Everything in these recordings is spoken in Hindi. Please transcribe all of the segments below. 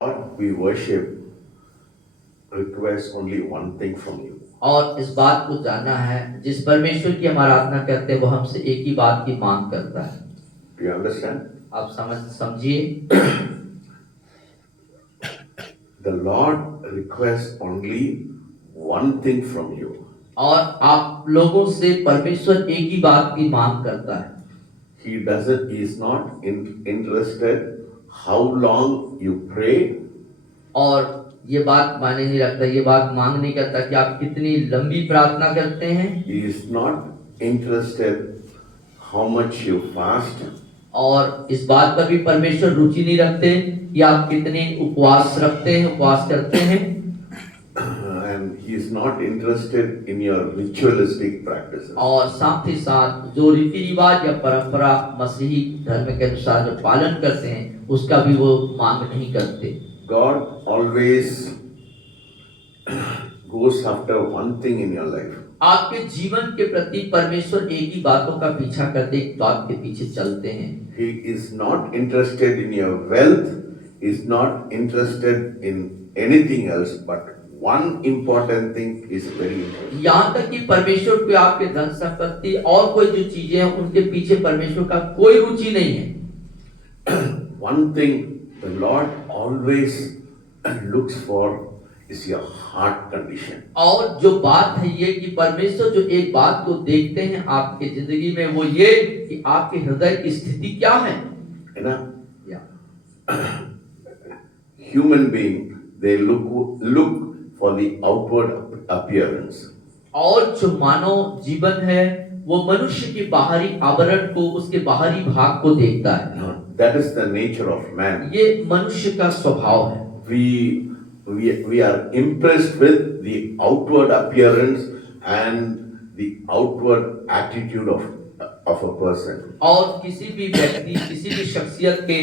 God we worship requires only one thing from you. और इस बात को जानना है, जिस परमेश्वर की हम आराधना करते हैं वो हमसे एक ही बात की मांग करता है। Do you understand? आप समझिए। The Lord requests only one thing from you. और आप लोगों से परमेश्वर एक ही बात की मांग करता है। He is not interested how long you pray. और ये बात मायने नहीं रखता, ये बात मांग नहीं करता कि आप कितनी लंबी प्रार्थना करते हैं। He is not interested how much you fast. और इस बात पर भी परमेश्वर रुचि नहीं रखते कि आप कितने उपवास रखते हैं, उपवास करते हैं। And he is not interested in your ritualistic practices. और साथ ही साथ जो रीति रिवाज या परंपरा मसीही धर्म के अनुसार जो पालन करते हैं उसका भी वो मांग नहीं करते। God always goes after one thing in your life. आपके जीवन के प्रति परमेश्वर एक ही बातों का पीछा करते, एक बात के पीछे चलते हैं। He is not interested in your wealth, he is not interested in anything else, but one important thing is very important. यहाँ तक कि परमेश्वर को आपके धन संपत्ति और कोई जो चीजें हैं उनके पीछे परमेश्वर का कोई रुचि नहीं है। One thing the Lord always looks for is your heart condition. और जो बात है ये कि परमेश्वर जो एक बात को देखते हैं आपके जिंदगी में वो ये कि आपके हृदय की स्थिति क्या है। You know, human being they look for the outward appearance. और जो मानव जीवन है वो मनुष्य की बाहरी आवरण को, उसके बाहरी भाग को देखता है। That is the nature of man. ये मनुष्य का स्वभाव है। We are impressed with the outward appearance and the outward attitude of a person. और किसी भी व्यक्ति, किसी भी शख्सियत के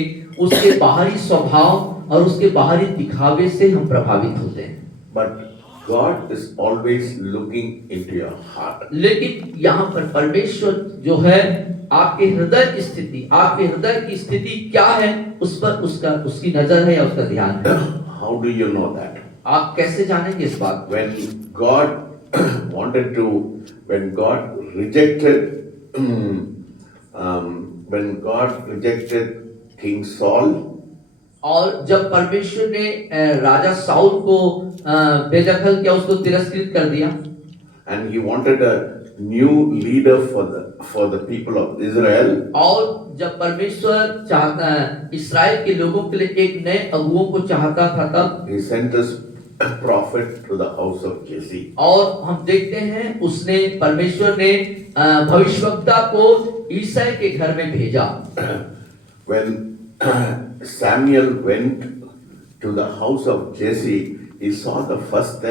उसके बाहरी स्वभाव और उसके बाहरी दिखावे से हम प्रभावित होते हैं। But God is always looking into your heart. लेकिन यहाँ पर परमेश्वर जो है आपके हृदय की स्थिति, आपके हृदय की स्थिति क्या है उस पर उसकी नजर है या उसका ध्यान है। How do you know that? आप कैसे जानेंगे इस बात? When God when God rejected King Saul. और जब परमेश्वर ने राजा साउल को बेदखल किया, उसको तिरस्कृत कर दिया। And he wanted a new leader for the people of Israel. और जब परमेश्वर चाहता है इस्राएल के लोगों के लिए एक नए अगुओं को चाहता था, तब He sent his prophet to the house of Jesse. और हम देखते हैं उसने परमेश्वर ने भविष्यवक्ता को ईसाई के घर में भेजा। When Samuel went to the house of Jesse, he saw the first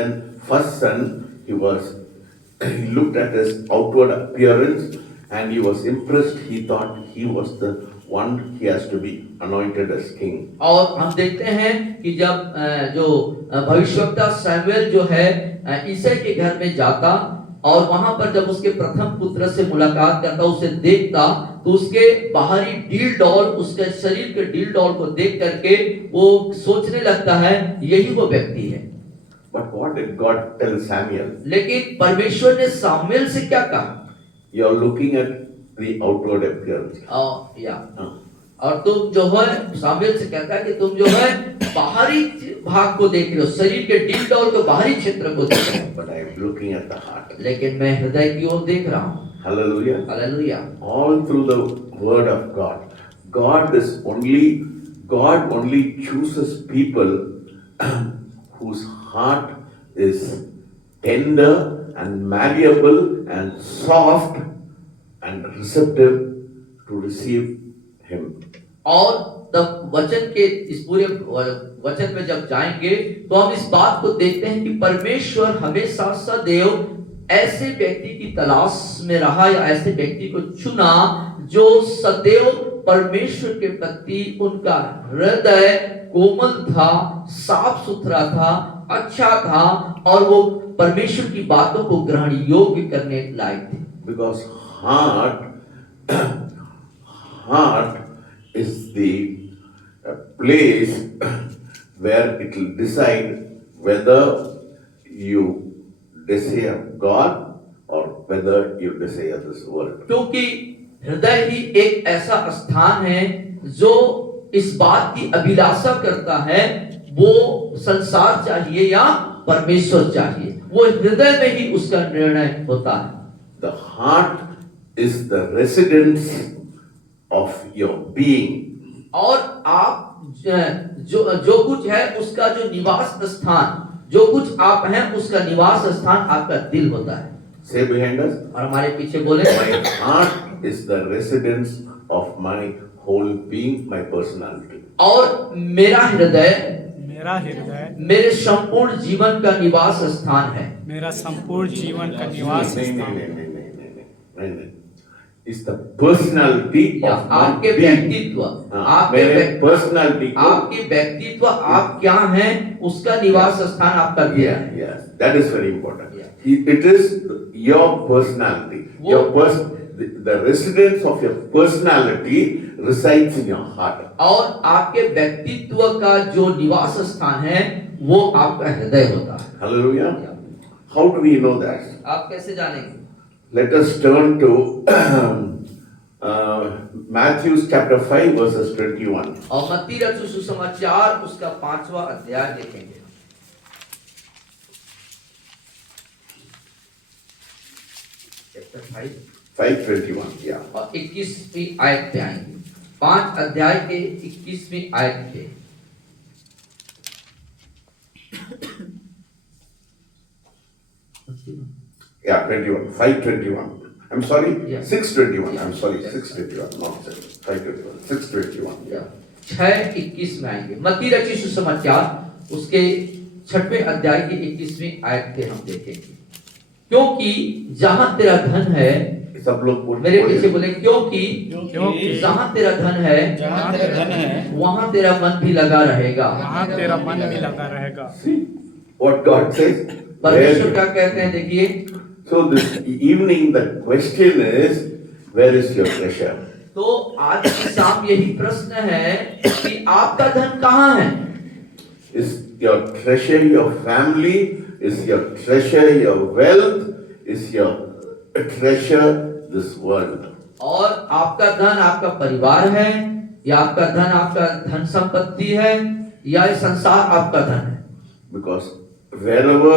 son. He looked at his outward appearance and he was impressed. He thought he was the one he has to be anointed as king. और हम देखते हैं कि जब जो भविष्यवक्ता सैमुएल जो है ईसाई के घर में जाता और वहां पर जब उसके प्रथम पुत्र से मुलाकात करता, उसे देखता, तो उसके बाहरी डील डॉल, उसके शरीर के डील डॉल को देख करके वो सोचने लगता है यही वो व्यक्ति है। But what did God tell Samuel? लेकिन परमेश्वर ने सामुएल से क्या कहा? You are looking at the outward appearance. और तुम जो है, सामुएल से कहता है कि तुम जो है बाहरी भाग को देख रहे हो, शरीर के डील डॉल के बाहरी क्षेत्र को देख रहे हो। But I am looking at the heart. लेकिन मैं हृदय की ओर देख रहा हूँ। Hallelujah. Hallelujah. All through the word of God, God only chooses people whose heart is tender and malleable and soft and receptive to receive him. और तब वचन के इस पूरे वचन में जब जाएंगे तो हम इस बात को देखते हैं कि परमेश्वर हमेशा सदैव ऐसे व्यक्ति की तलाश में रहा या ऐसे व्यक्ति को चुना जो सदैव परमेश्वर के प्रति उनका हृदय कोमल था, साफ सुथरा था, अच्छा था और वो परमेश्वर की बातों को ग्रहण योग्य करने लायक थे। Because heart is the place where it will decide whether you desire God or whether you desire this world. क्योंकि हृदय ही एक ऐसा स्थान है जो इस बात की अभिलाषा करता है वो संसार चाहिए या परमेश्वर चाहिए, वो हृदय में ही उसका निर्णय होता है। The heart is the residence of your being. और आप जो कुछ है उसका जो निवास स्थान, जो कुछ आप हैं उसका निवास स्थान आपका दिल होता है। Say behind us. और हमारे पीछे बोले, My heart is the residence of my whole being, my personality. और मेरा हृदय मेरे संपूर्ण जीवन का निवास स्थान है। मेरा संपूर्ण जीवन का निवास नहीं, स्थान नहीं, नहीं, नहीं, नहीं, नहीं, नहीं, नहीं. It's the personality या of my आपके being. व्यक्तित्व, मेरे personality को आपके व्यक्तित्व, आप क्या हैं उसका निवास स्थान आपका दिल है। Yes, that is very important. Yeah. It is your personality. The residence of your personality resides in your heart. और आपके व्यक्तित्व का जो निवास स्थान है वो आपका हृदय होता है। Hallelujah. How do we know that? आप कैसे जानेंगे? Let us turn to Matthew chapter 5 verses 21. और मत्ती रचित सुसमाचार उसका 5वां अध्याय देखेंगे। चैप्टर 5:21. Yeah. और 21वीं आयत पे आएंगे। 5 अध्याय के 21वीं आयत पे। Yeah, 21. 5:21. I'm sorry. Yeah. 6:21. I'm sorry. 6:21. Not 5:21. 6:21. या 6:21 में आएंगे। मत्ती रचित सुसमाचार उसके 6वें अध्याय की 21वीं आयत पे हम देखेंगे। क्योंकि जहां तेरा धन है, सब लोग मेरे पीछे बोले, क्योंकि जहां तेरा धन है वहां तेरा मन भी लगा रहेगा। वहाँ तेरा मन भी लगा रहेगा। See what God says. परमेश्वर क्या कहते हैं, देखिए। So this evening the question is, where is your treasure? तो आज की शाम यही प्रश्न है कि आपका धन कहाँ है? Is your treasure your family? Is your treasure your wealth? Is your treasure this world? और आपका धन आपका परिवार है या आपका धन आपका धन संपत्ति है या ये संसार आपका धन है? Because wherever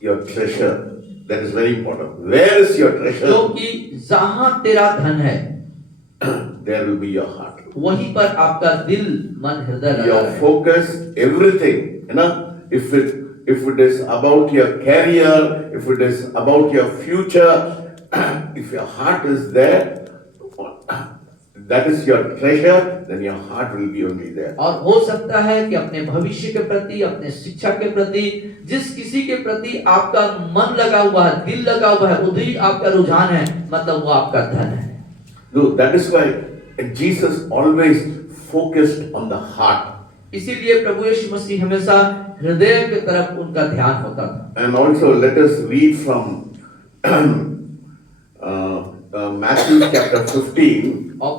your treasure, that is very important. Where is your treasure? क्योंकि जहां तेरा धन है there will be your heart. वहीं पर आपका दिल, मन, हृदय लगा Your रहेगा। focus, everything, you know, if it is about your career, if it is about your future, if your heart is there, that is your treasure, then your heart will be only there. और हो सकता है कि अपने भविष्य के प्रति, अपने शिक्षा के प्रति, जिस किसी के प्रति आपका मन लगा हुआ है, दिल लगा हुआ है, उधर आपका रुझान है, मतलब वो आपका धन है। No, that is why Jesus always focused on the heart. इसीलिए प्रभु यीशु मसीह हमेशा हृदय की तरफ उनका ध्यान होता था। And also let us read from Matthew chapter 15. और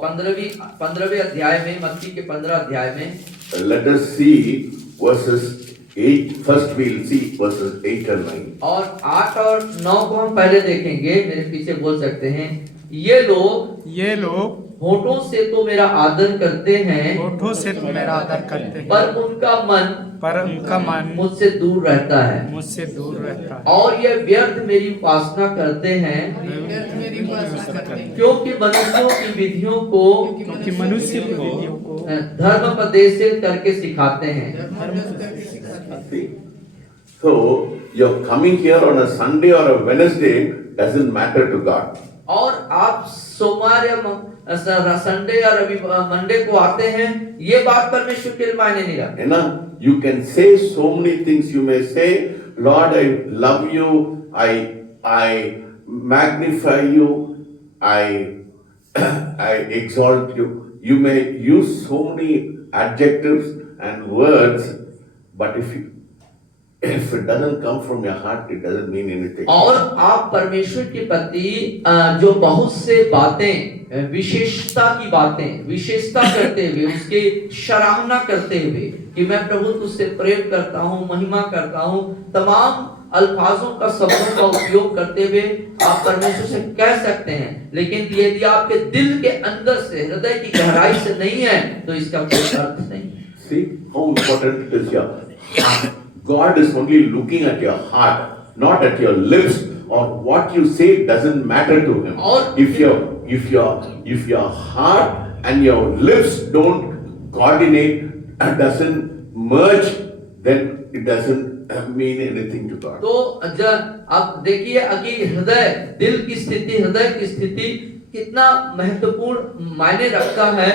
15वें अध्याय में, मत्ती के 15 अध्याय में, let us see verses 8. First we will see verses 8 and 9. और 8 और 9 को हम पहले देखेंगे। मेरे पीछे बोल सकते हैं, ये लोग होठों से तो मेरा आदर करते हैं, होठों से तो मेरा आदर करते हैं, पर उनका मन मुझसे दूर रहता है। मुझसे दूर रहता है। और ये व्यर्थ मेरी उपासना करते हैं, क्योंकि मनुष्य की विधियों को धर्म उपदेश करके सिखाते हैं। See? So your coming here on a Sunday or a Wednesday doesn't matter to God. और आप सोमवार या संडे या मंडे को आते हैं, ये बात परमेश्वर के लिए मायने नहीं रखती। You know, you can say so many things. You may say, Lord, I love you, I magnify you, I exalt you. You may use so many adjectives and words, but if it doesn't come from your heart, it doesn't mean anything. और आप परमेश्वर के प्रति जो बहुत से बातें, विशेषता की बातें, विशेषता करते हुए, उसके सराहना करते हुए कि मैं प्रभु तुझसे प्रेम करता हूँ, महिमा करता हूँ, तमाम अल्फाजों का, शब्दों का उपयोग करते हुए आप परमेश्वर से कह सकते हैं, लेकिन यदि आपके दिल के अंदर से, हृदय की गहराई से नहीं है, तो इसका कोई अर्थ नहीं है। See how important it is your heart. God is only looking at your heart, not at your lips, or what you say doesn't matter to him. और If your heart and your lips don't coordinate, doesn't merge, then it doesn't mean anything to God. तो आप देखिए कि दिल की स्थिति, हृदय की स्थिति कितना महत्वपूर्ण मायने रखता है।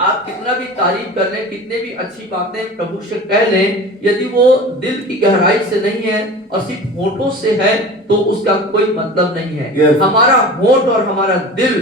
आप कितना भी तारीफ कर लें, कितने भी अच्छी बातें प्रभु से कह लें, यदि वो दिल की गहराई से नहीं है और सिर्फ होठों से है, तो उसका कोई मतलब नहीं है। Yes. हमारा होठ और हमारा दिल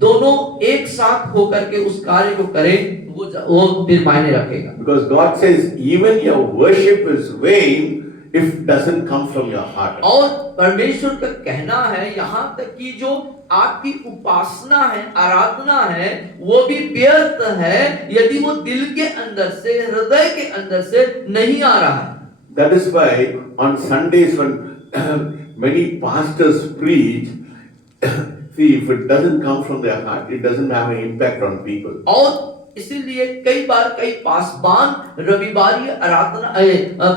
दोनों एक साथ होकर के उस कार्य को करें, वो फिर मायने रखेगा। Because God says even your worship is vain if it doesn't come from your heart. और परमेश्वर का कहना है यहाँ तक कि जो आपकी उपासना है, आराधना है, वो भी व्यर्थ है यदि वो दिल के अंदर से, हृदय के अंदर से नहीं आ रहा है। That is why on Sundays when many pastors preach, see, if it doesn't come from their heart, it doesn't have an impact on people. और इसीलिए कई बार कई पासवान रविवारी आराधना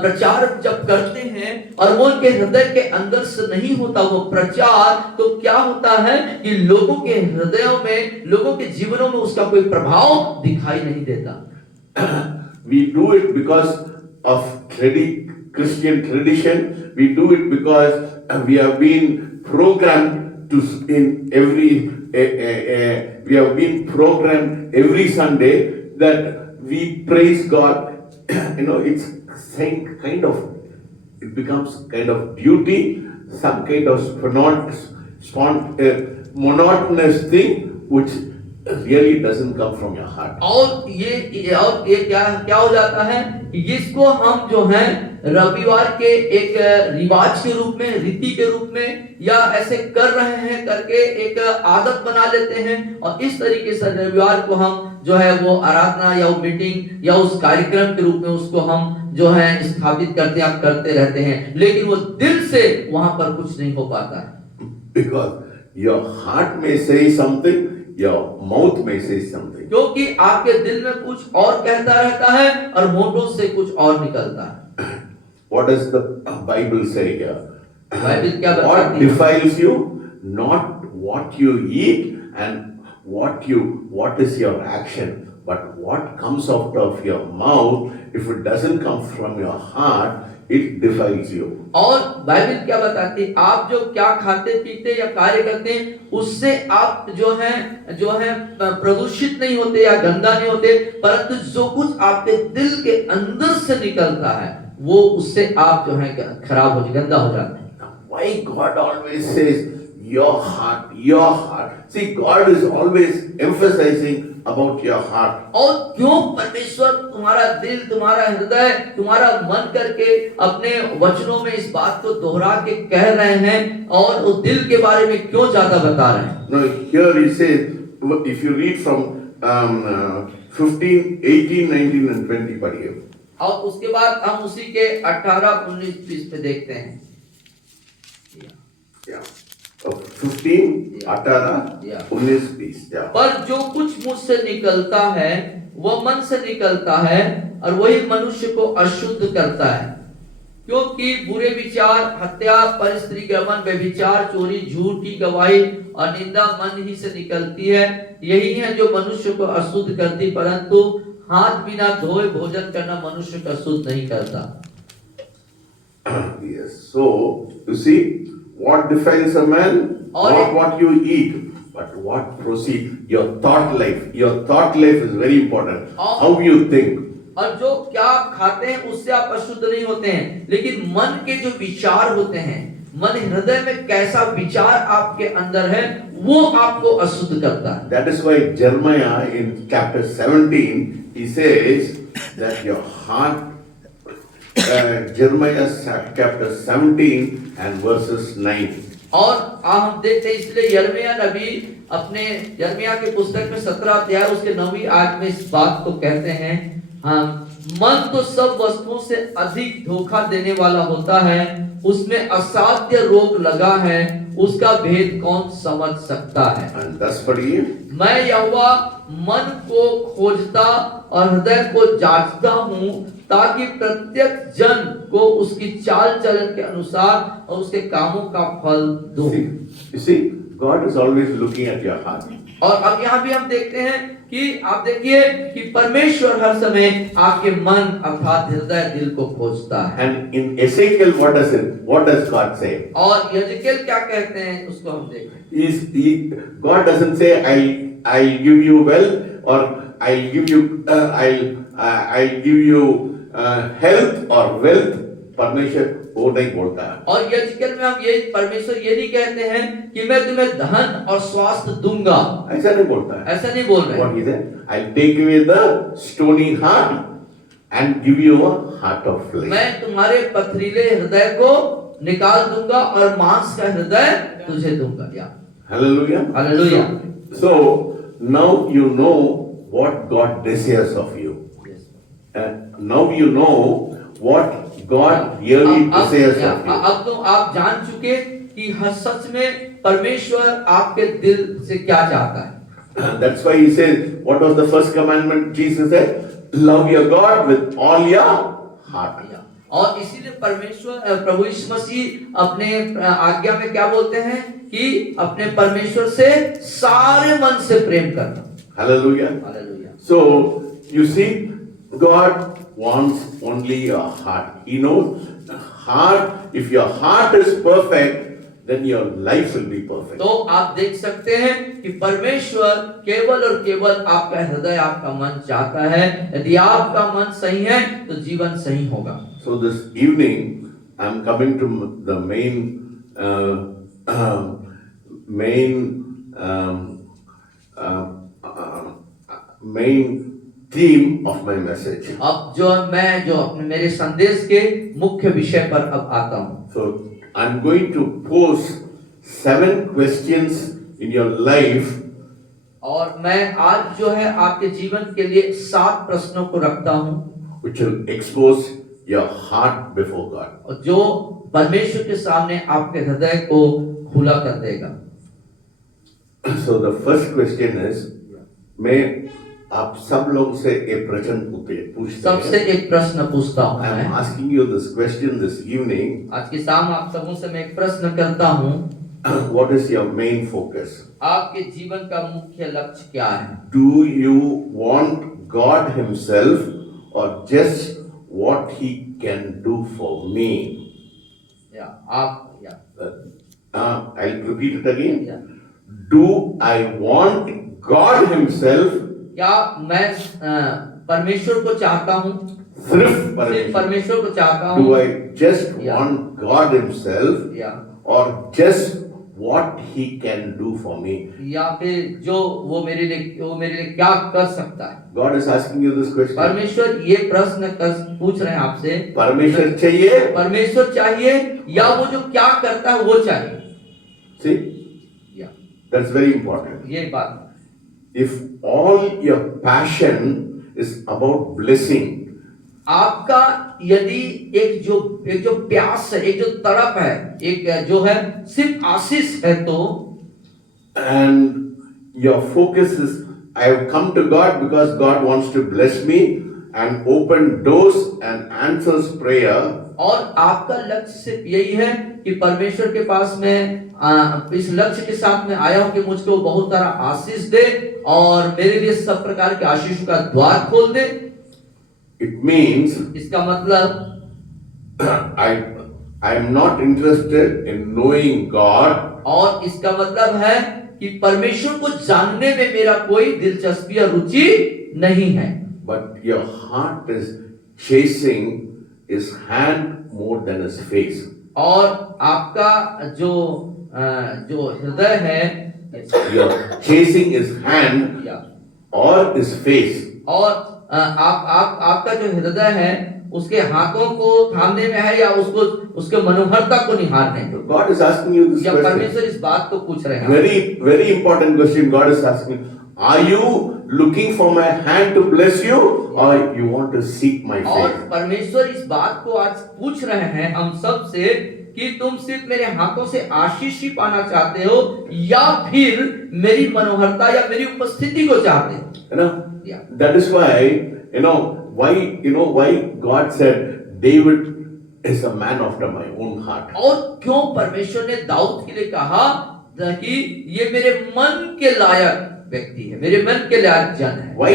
प्रचार जब करते हैं और वो उनके हृदय के अंदर से नहीं होता वो प्रचार, तो क्या होता है कि लोगों के हृदयों में, लोगों के जीवनों में उसका कोई प्रभाव दिखाई नहीं देता। We do it because of Christian tradition. We do it because we have been programmed to in every we have been programmed every Sunday that we praise God. It's kind of, it becomes kind of duty, some kind of monotonous thing which really doesn't come from your heart. और ये क्या हो जाता है कि इसको हम जो है रविवार के एक रिवाज के रूप में, रीति के रूप में, या ऐसे कर रहे हैं करके एक आदत बना लेते हैं, और इस तरीके से रविवार को हम जो है वो आराधना या वो मीटिंग या उस कार्यक्रम के रूप में उसको हम जो है स्थापित करते रहते हैं, लेकिन वो दिल से वहां पर कुछ नहीं हो पाता है। Because your heart may say something, your mouth may say something. क्योंकि आपके दिल में कुछ और कहता रहता है और होठों से कुछ और निकलता है। What does the Bible say here? Bible क्या What बताती है? defiles you? Not what you eat and what is your action, but what comes out of your mouth. If it doesn't come from your heart, it defiles you. और बाइबल क्या बताती है? आप जो क्या खाते पीते या कार्य करते हैं, उससे आप जो है प्रदूषित नहीं होते या गंदा नहीं होते, परंतु जो कुछ आपके दिल के अंदर से निकलता है, वो उससे आप जो है खराब हो, गंदा हो जाते हैं। Why God always says your heart, your heart? See, God is always emphasizing about your heart. और क्यों परमेश्वर तुम्हारा दिल, तुम्हारा हृदय, तुम्हारा मन करके अपने वचनों में इस बात को दोहरा के कह रहे हैं, और उस दिल के बारे में क्यों ज्यादा बता रहे हैं? Now here he says, if you read from 15, 18, 19 and 20 पढ़िए। और उसके बाद हम उसी के 18, 19, 20 पे देखते हैं। 15, 18, 19, 20। पर जो कुछ मुझसे निकलता है वह मन से निकलता है, और वही मनुष्य को अशुद्ध करता है, क्योंकि बुरे विचार, हत्या, परस्त्री गमन, व्यभिचार, चोरी, झूठ की गवाही और निंदा मन ही से निकलती है। यही है जो मनुष्य को अशुद्ध करती, परंतु हाथ बिना धोए भोजन करना मनुष्य को अशुद्ध नहीं करता। Yes, so you see, what defiles a man? Not what you eat, but what proceeds. Your thought life. Your thought life is very important. How you think. और जो क्या आप खाते हैं उससे आप अशुद्ध नहीं होते हैं, लेकिन मन के जो विचार होते हैं, मन हृदय में कैसा विचार आपके अंदर है, वो आपको अशुद्ध करता है। That is why Jeremiah in chapter 17 he says that your heart Jeremiah chapter 17 and verses 9. और हम देखते हैं इसलिए यिर्मयाह नबी अपने यिर्मयाह के पुस्तक में 17 अध्याय उसके 9वीं आयत में इस बात को कहते हैं, हाँ, मन तो सब वस्तुओं से अधिक धोखा देने वाला होता है, उसमें असाध्य रोग लगा है, उसका भेद कौन समझ सकता है। And 10 पढ़िए। मैं यहोवा मन को खोजता और हृदय को जांचता हूँ, ताकि प्रत्येक जन को उसकी चाल चलन के अनुसार और उसके कामों का फल दूं। You see, God is always looking at your heart. और अब यहाँ भी हम देखते हैं कि आप देखिए कि परमेश्वर हर समय आपके मन अर्थात हृदय दिल को खोजता है। And in Ezekiel, what does God say? और यजकेल क्या कहते हैं उसको हम देखें। God doesn't say, I'll give you wealth, or I'll give you health or wealth. परमेश्वर वो नहीं बोलता है। और यजकेल में हम ये परमेश्वर ये नहीं कहते हैं कि मैं तुम्हें धन और स्वास्थ्य दूंगा, ऐसा नहीं बोलता है। ऐसा नहीं बोल रहे। What he said? I'll take away the stony heart and give you a heart of flesh. मैं तुम्हारे पथरीले हृदय को निकाल दूंगा और मांस का हृदय तुझे दूंगा। या Hallelujah. Hallelujah. So now you know what God desires of you. Now you know what God really desires of you. अब तो आप जान चुके कि हर सच में परमेश्वर आपके दिल से क्या चाहता है। That's why he says, what was the first commandment? Jesus said, love your God with all your heart. और इसीलिए परमेश्वर प्रभु यीशु मसीह अपने आज्ञा में क्या बोलते हैं कि अपने परमेश्वर से सारे मन से प्रेम करना। Hallelujah. Hallelujah. So you see, God wants only your heart. He knows heart. If your heart is perfect, then your life will be perfect. तो आप देख सकते हैं कि परमेश्वर केवल और केवल आपका हृदय आपका मन चाहता है। यदि आपका मन सही है तो जीवन सही होगा। So this evening I'm coming to the main theme of my message. अब जो अपने मेरे संदेश के मुख्य विषय पर अब आता हूँ। So I'm going to pose 7 questions in your life. और मैं आज जो है आपके जीवन के लिए 7 प्रश्नों को रखता हूँ, which will expose your heart before God. और जो परमेश्वर के सामने आपके हृदय को खुला कर देगा। So the first question is, मैं आप सब लोग से एक प्रश्न पूछते सबसे हैं। एक प्रश्न पूछता हूँ I am मैं। asking you this question this evening. आज की शाम आप सबों से मैं एक प्रश्न करता हूँ, What is your main focus? आपके जीवन का मुख्य लक्ष्य क्या है? Do you want God Himself or just what He can do for me? I'll repeat it again. Do I want God Himself? क्या मैं परमेश्वर को चाहता हूँ? सिर्फ परमेश्वर को चाहता हूँ? Do I just want God Himself or just what He can do for me? या फिर जो वो मेरे लिए क्या कर सकता है? God is asking you this question. परमेश्वर ये प्रश्न पूछ रहे हैं आपसे। परमेश्वर चाहिए? परमेश्वर चाहिए या वो जो क्या करता है वो चाहिए? See, that's very important. ये बात, If all your passion is about blessing, आपका यदि एक जो प्यास है, एक जो तड़प है, एक जो है सिर्फ आशीष है, तो and your focus is, I have come to God because God wants to bless me and open doors and answers prayer. और आपका लक्ष्य सिर्फ यही है कि परमेश्वर के पास मैं इस लक्ष्य के साथ में आया हूं कि मुझको बहुत सारा आशीष दे और मेरे लिए सब प्रकार के आशीष का द्वार खोल दे। It means इसका मतलब I am not interested in knowing God. और इसका मतलब है कि परमेश्वर को जानने में मेरा कोई दिलचस्पी और रुचि नहीं है। But your heart is chasing His hand more than His face. और आपका जो हृदय है, You're chasing His hand or His face. और आपका जो हृदय है उसके हाथों को थामने में है या उसको उसके मनोहरता को निहारने में? God is asking you this या question. परमेश्वर इस बात को पूछ रहे हैं? Very important question God is asking. Are you looking for my hand to bless you or you want to seek my और face? परमेश्वर इस बात को आज पूछ रहे हैं हम सब से कि तुम सिर्फ मेरे हाथों से आशीष ही पाना चाहते हो या फिर मेरी मनोहरता या मेरी उपस्थिति को चाहते हो? You know, Yeah. that is why God said David is a man after my own heart. और क्यों परमेश्वर ने दाऊद के लिए कहा कि ये मेरे मन के लायक व्यक्ति है, मेरे मन के लायक जन है? Why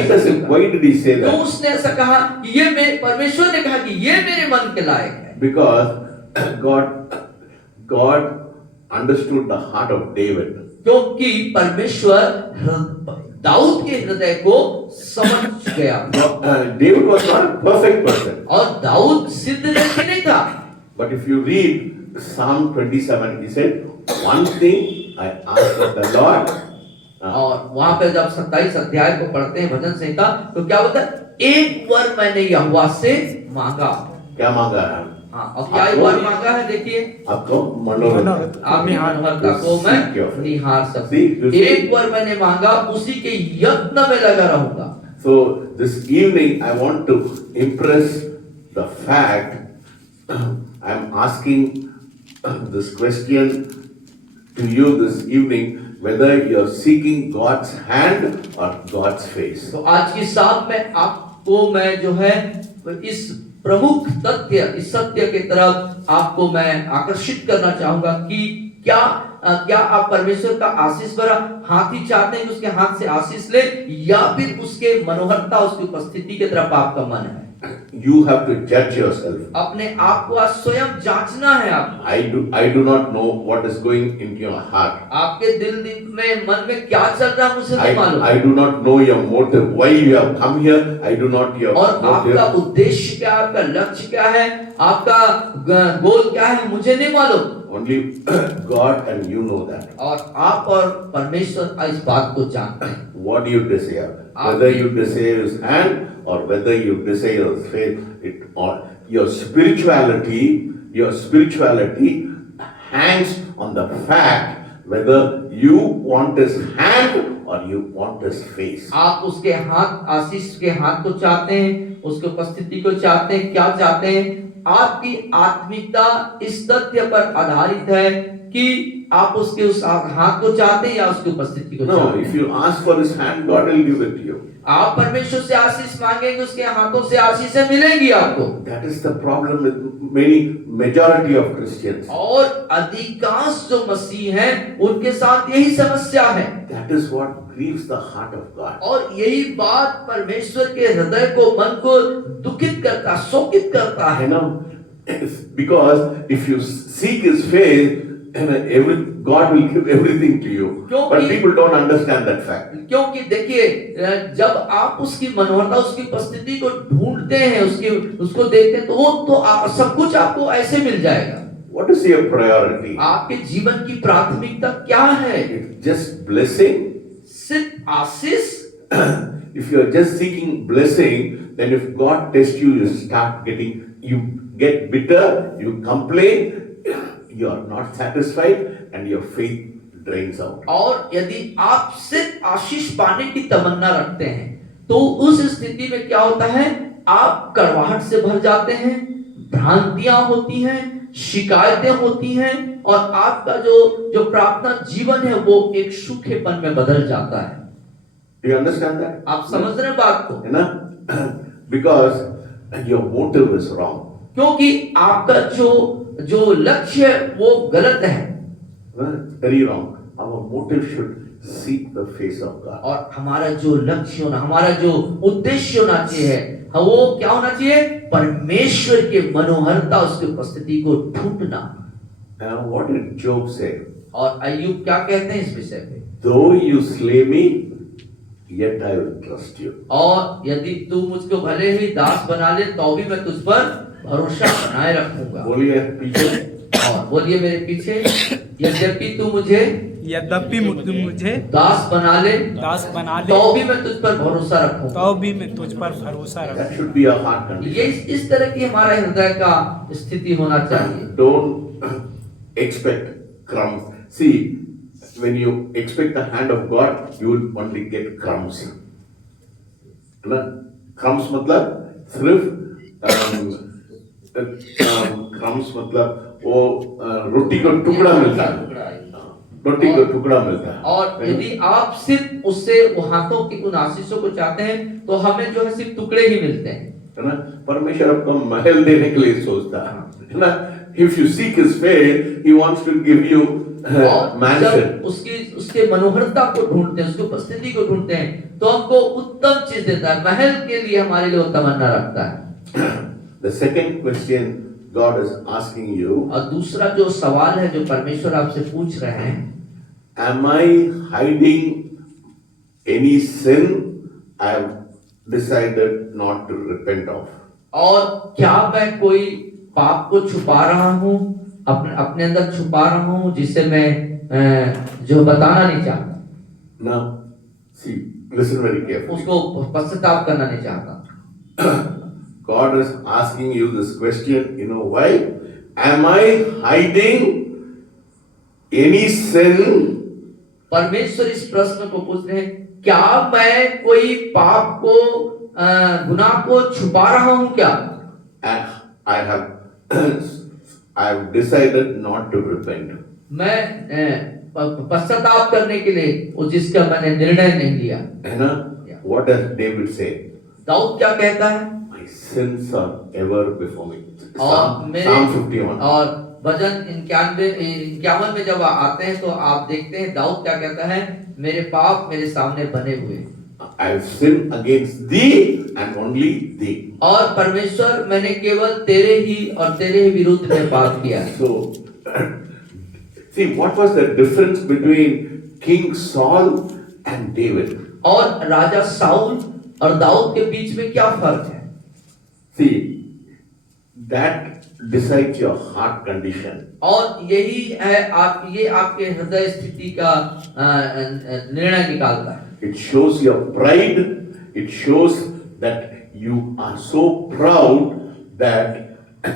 did he say क्यों that? उसने ऐसा कहा कि ये परमेश्वर ने कहा कि ये मेरे मन के लायक है? Because God understood the heart of David. क्योंकि परमेश्वर दाऊद के हृदय को समझ गया। David was not a perfect person. और दाऊद सिद्ध व्यक्ति नहीं था। But if you read Psalm 27, he said, one thing I asked of the Lord. और वहां पे जब 27 अध्याय को पढ़ते हैं भजन संहिता तो क्या होता है? एक वर मैंने यहोवा से मांगा। क्या मांगा है? हाँ, और क्या एक वर मांगा है? देखिए, आपको मनोरथ आपकी मनोहरता को मैं निहार सकूं। एक वर मैंने मांगा, उसी के यत्न में लगा रहूंगा। So this evening I want to impress the fact I'm asking this question to you this evening, whether you're seeking God's hand or God's face. तो आज की शाम में आपको मैं जो है इस प्रमुख तथ्य, इस सत्य की तरफ आपको मैं आकर्षित करना चाहूंगा कि क्या आप परमेश्वर का आशीष भरा हाथ ही चाहते हैं कि उसके हाथ से आशीष ले, या फिर उसके मनोहरता, उसकी उपस्थिति की तरफ आपका मन है? You have to judge yourself. अपने आप को आज स्वयं जांचना है आपको। I do not know what is going into your heart. आपके दिल में, मन में क्या चल रहा है मुझे नहीं मालूम। I do not know your motive, why you have come here. I do not your और motive. आपका उद्देश्य क्या, आपका लक्ष्य क्या है, आपका गोल क्या है, मुझे नहीं मालूम। Only God and you know that. और आप और परमेश्वर इस बात को जानते हैं। What do you desire? Whether you desire His hand or whether you desire His face, it all. Your spirituality hangs on the fact whether you want His hand or you want His face. आप उसके हाथ, आशीष के हाथ को चाहते हैं, उसकी उपस्थिति को चाहते हैं, क्या चाहते हैं? आपकी आत्मिकता इस तथ्य पर आधारित है कि आप उसके उस हाथ को चाहते हैं या उसकी उपस्थिति को चाहते No, हैं। if you ask for His hand, God will give it to you. आप परमेश्वर से आशीष मांगेंगे, उसके हाथों से आशीषें मिलेंगी आपको। That is the problem with majority of Christians. और अधिकांश जो मसीह हैं उनके साथ यही समस्या है। That is what grieves the heart of God. और यही बात परमेश्वर के हृदय को, मन को दुखित करता, शोकित करता है। You know, because if you seek His face, God will give everything to you. But people don't understand that fact. क्योंकि देखिए, जब आप उसकी मनोहरता, उसकी उपस्थिति को ढूंढते हैं, उसको देखते हैं, तो सब कुछ आपको ऐसे मिल जाएगा। What is your priority? आपके जीवन की प्राथमिकता क्या है? It's just blessing. सिर्फ आशीष? If you are just seeking blessing, then if God tests you, you get bitter, you complain, you are not satisfied, and your faith drains out. और यदि आप सिर्फ आशीष पाने की तमन्ना रखते हैं तो उस स्थिति में क्या होता है? आप कड़वाहट से भर जाते हैं, भ्रांतियां होती हैं, शिकायतें होती हैं, और आपका जो प्रार्थना जीवन है वो एक सूखेपन में बदल जाता है। Do you understand that? आप समझ रहे हैं बात को? You know? Because your motive is wrong. क्योंकि आपका जो लक्ष्य है वो गलत है। Very wrong. Our motive should seek the face of God. और हमारा जो लक्ष्य होना, हमारा जो उद्देश्य होना चाहिए, वो क्या होना चाहिए? परमेश्वर के मनोहरता, उसकी उपस्थिति को ढूंढना। What did Job say? और अय्यूब क्या कहते हैं इस विषय पे? Though you slay me, yet I will trust you. और यदि तू मुझको भले ही दास बना ले तो भी मैं तुझ पर भरोसा बनाए रखूंगा। बोलिए पीछे। और बोलिए मेरे पीछे, यद्यपि तू मुझे यद्यपि मुझे दास बना ले दास बना ले तो भी मैं तुझ पर भरोसा रखूं। तो भी मैं तुझ पर भरोसा That रखूं। should be our heart condition. ये इस तरह की हमारे हृदय का स्थिति होना चाहिए। Don't expect crumbs. See, when you expect the hand of God, you will only get crumbs. है ना? Crumbs मतलब सिर्फ crumbs मतलब वो रोटी का टुकड़ा मिलता है, रोटी का टुकड़ा मिलता है। और यदि आप सिर्फ उससे वो हाथों की उन आशीषों को चाहते हैं तो हमें जो है सिर्फ टुकड़े ही मिलते हैं, है ना? परमेश्वर आपको महल देने के लिए सोचता है ना? If you seek His face, He wants to give you और mansion. जब उसके मनोहरता को ढूंढते हैं, उसकी उपस्थिति को ढूंढते हैं तो हमको उत्तम चीज देता है, महल के लिए हमारे लिए वो तमन्ना रखता है। The second question God is asking you, और दूसरा जो सवाल है जो परमेश्वर आपसे पूछ रहे हैं, am I hiding any sin I have decided not to repent of? और क्या मैं कोई पाप को छुपा रहा हूँ, अपने अंदर छुपा रहा हूँ जिसे मैं जो बताना नहीं चाहता, Now, see, listen very carefully. उसको पश्चाताप करना नहीं चाहता। God is asking you this question, you know why? Am I hiding any sin? परमेश्वर इस प्रश्न को पूछ रहे हैं, क्या मैं कोई पाप को गुनाह को छुपा रहा हूँ क्या? I have decided not to repent. मैं पश्चाताप करने के लिए वो जिसका मैंने निर्णय नहीं लिया। है ना? What does David say? Dawood क्या कहता है? My sins are ever before me. और मेरे Psalm 51. और भजन 51 में जब आते हैं तो आप देखते हैं दाऊद क्या कहता है, मेरे पाप मेरे सामने बने हुए हैं। I have sinned against thee and only thee. और परमेश्वर मैंने केवल तेरे ही और तेरे ही विरुद्ध में पाप किया है। So, see, what was the difference between King Saul and David? और राजा साउल और दाऊद के बीच में क्या फर्क है? See, that decides your heart condition. और यही है ये आपके हृदय स्थिति का निर्णय निकालता है। It shows your pride. It shows that you are so proud that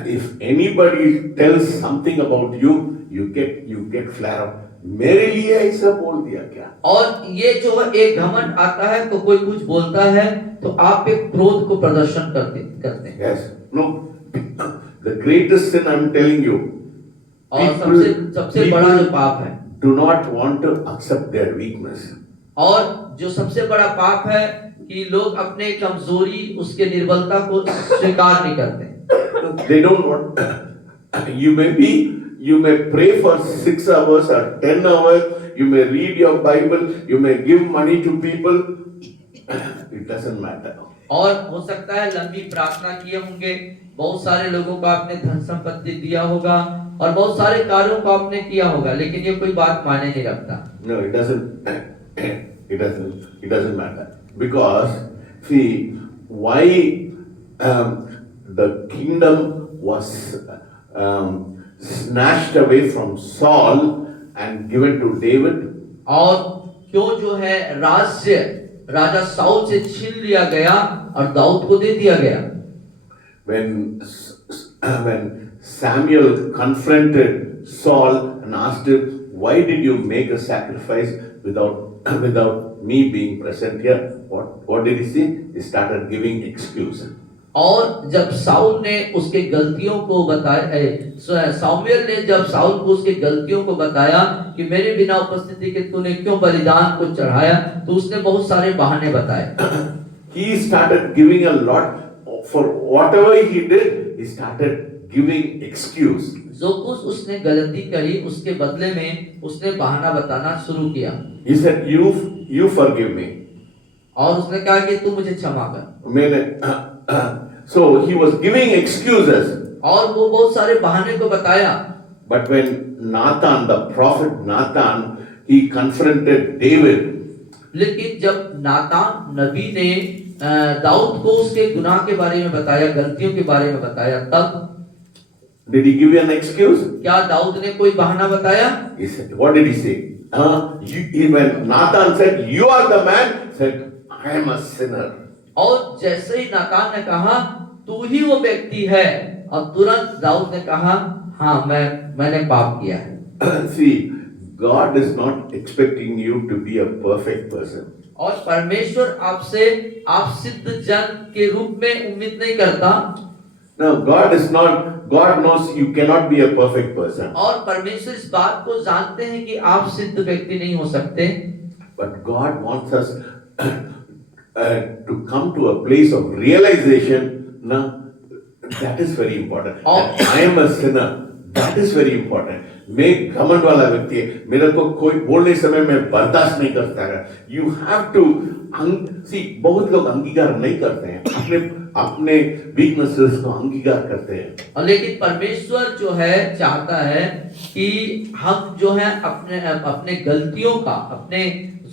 if anybody tells something about you, you get flare up. मेरे लिए ऐसा बोल दिया क्या? और ये जो एक घमंड आता है तो कोई कुछ बोलता है तो आप एक क्रोध को प्रदर्शन करते हैं। Yes. No. The greatest sin I'm telling you. और सबसे बड़ा जो पाप है, do not want to accept their weakness. और जो सबसे बड़ा पाप है कि लोग अपने कमजोरी उसके निर्बलता को स्वीकार नहीं करते। They don't want. You may pray for 6 hours or 10 hours. You may read your Bible. You may give money to people. It doesn't matter. और हो सकता है लंबी प्रार्थना किए होंगे, बहुत सारे लोगों को आपने धन संपत्ति दिया होगा और बहुत सारे कार्यों को आपने किया होगा, लेकिन ये कोई बात मायने नहीं रखता। No, it doesn't. It doesn't matter because see why the kingdom was snatched away from Saul and given to David. और क्यों जो है राज्य राजा साउल से छीन लिया गया और दाऊद को दे दिया गया। When Samuel confronted Saul and asked him, "Why did you make a sacrifice without me being present here?" What did he say? He started giving excuse. और जब साउल ने उसके गलतियों को बताया, सामुएल ने जब साउल को उसके गलतियों को बताया कि मेरे बिना उपस्थिति के तूने क्यों बलिदान को चढ़ाया, तो उसने बहुत सारे बहाने बताए। He started giving a lot for whatever he did. He started giving excuse. जो कुछ उसने गलती करी उसके बदले में उसने बहाना बताना शुरू किया। He said, "You forgive me." और उसने कहा कि तू मुझे क्षमा कर। So he was giving excuses. और वो बहुत सारे बहाने को बताया। But when Nathan, the prophet Nathan, he confronted David. लेकिन जब नातान नबी ने दाऊद को उसके गुनाह के बारे में बताया, गलतियों के बारे में बताया, तब Did he give you an excuse? क्या दाऊद ने कोई बहाना बताया? He said, what did he say? When Nathan said, "You are the man," said, "I am a sinner." और जैसे ही नातान ने कहा तू ही वो व्यक्ति है, और तुरंत दाऊद ने कहा हाँ मैंने पाप किया है। See, God is not expecting you to be a perfect person. और परमेश्वर आपसे आप सिद्ध जन के रूप में उम्मीद नहीं करता। No, God knows you cannot be a perfect person. और परमेश्वर इस बात को जानते हैं कि आप सिद्ध व्यक्ति नहीं हो सकते। But God wants us to come to a place of realization. Now, that is very important. That I am a sinner. That is very important. मैं घमंड वाला व्यक्ति है, मेरे को कोई बोलने समय मैं बर्दाश्त नहीं करता है। You have to see, बहुत लोग अंगीकार नहीं करते हैं, अपने वीकनेसेस को अंगीकार करते हैं। और लेकिन परमेश्वर जो है चाहता है कि हम जो है अपने गलतियों का, अपने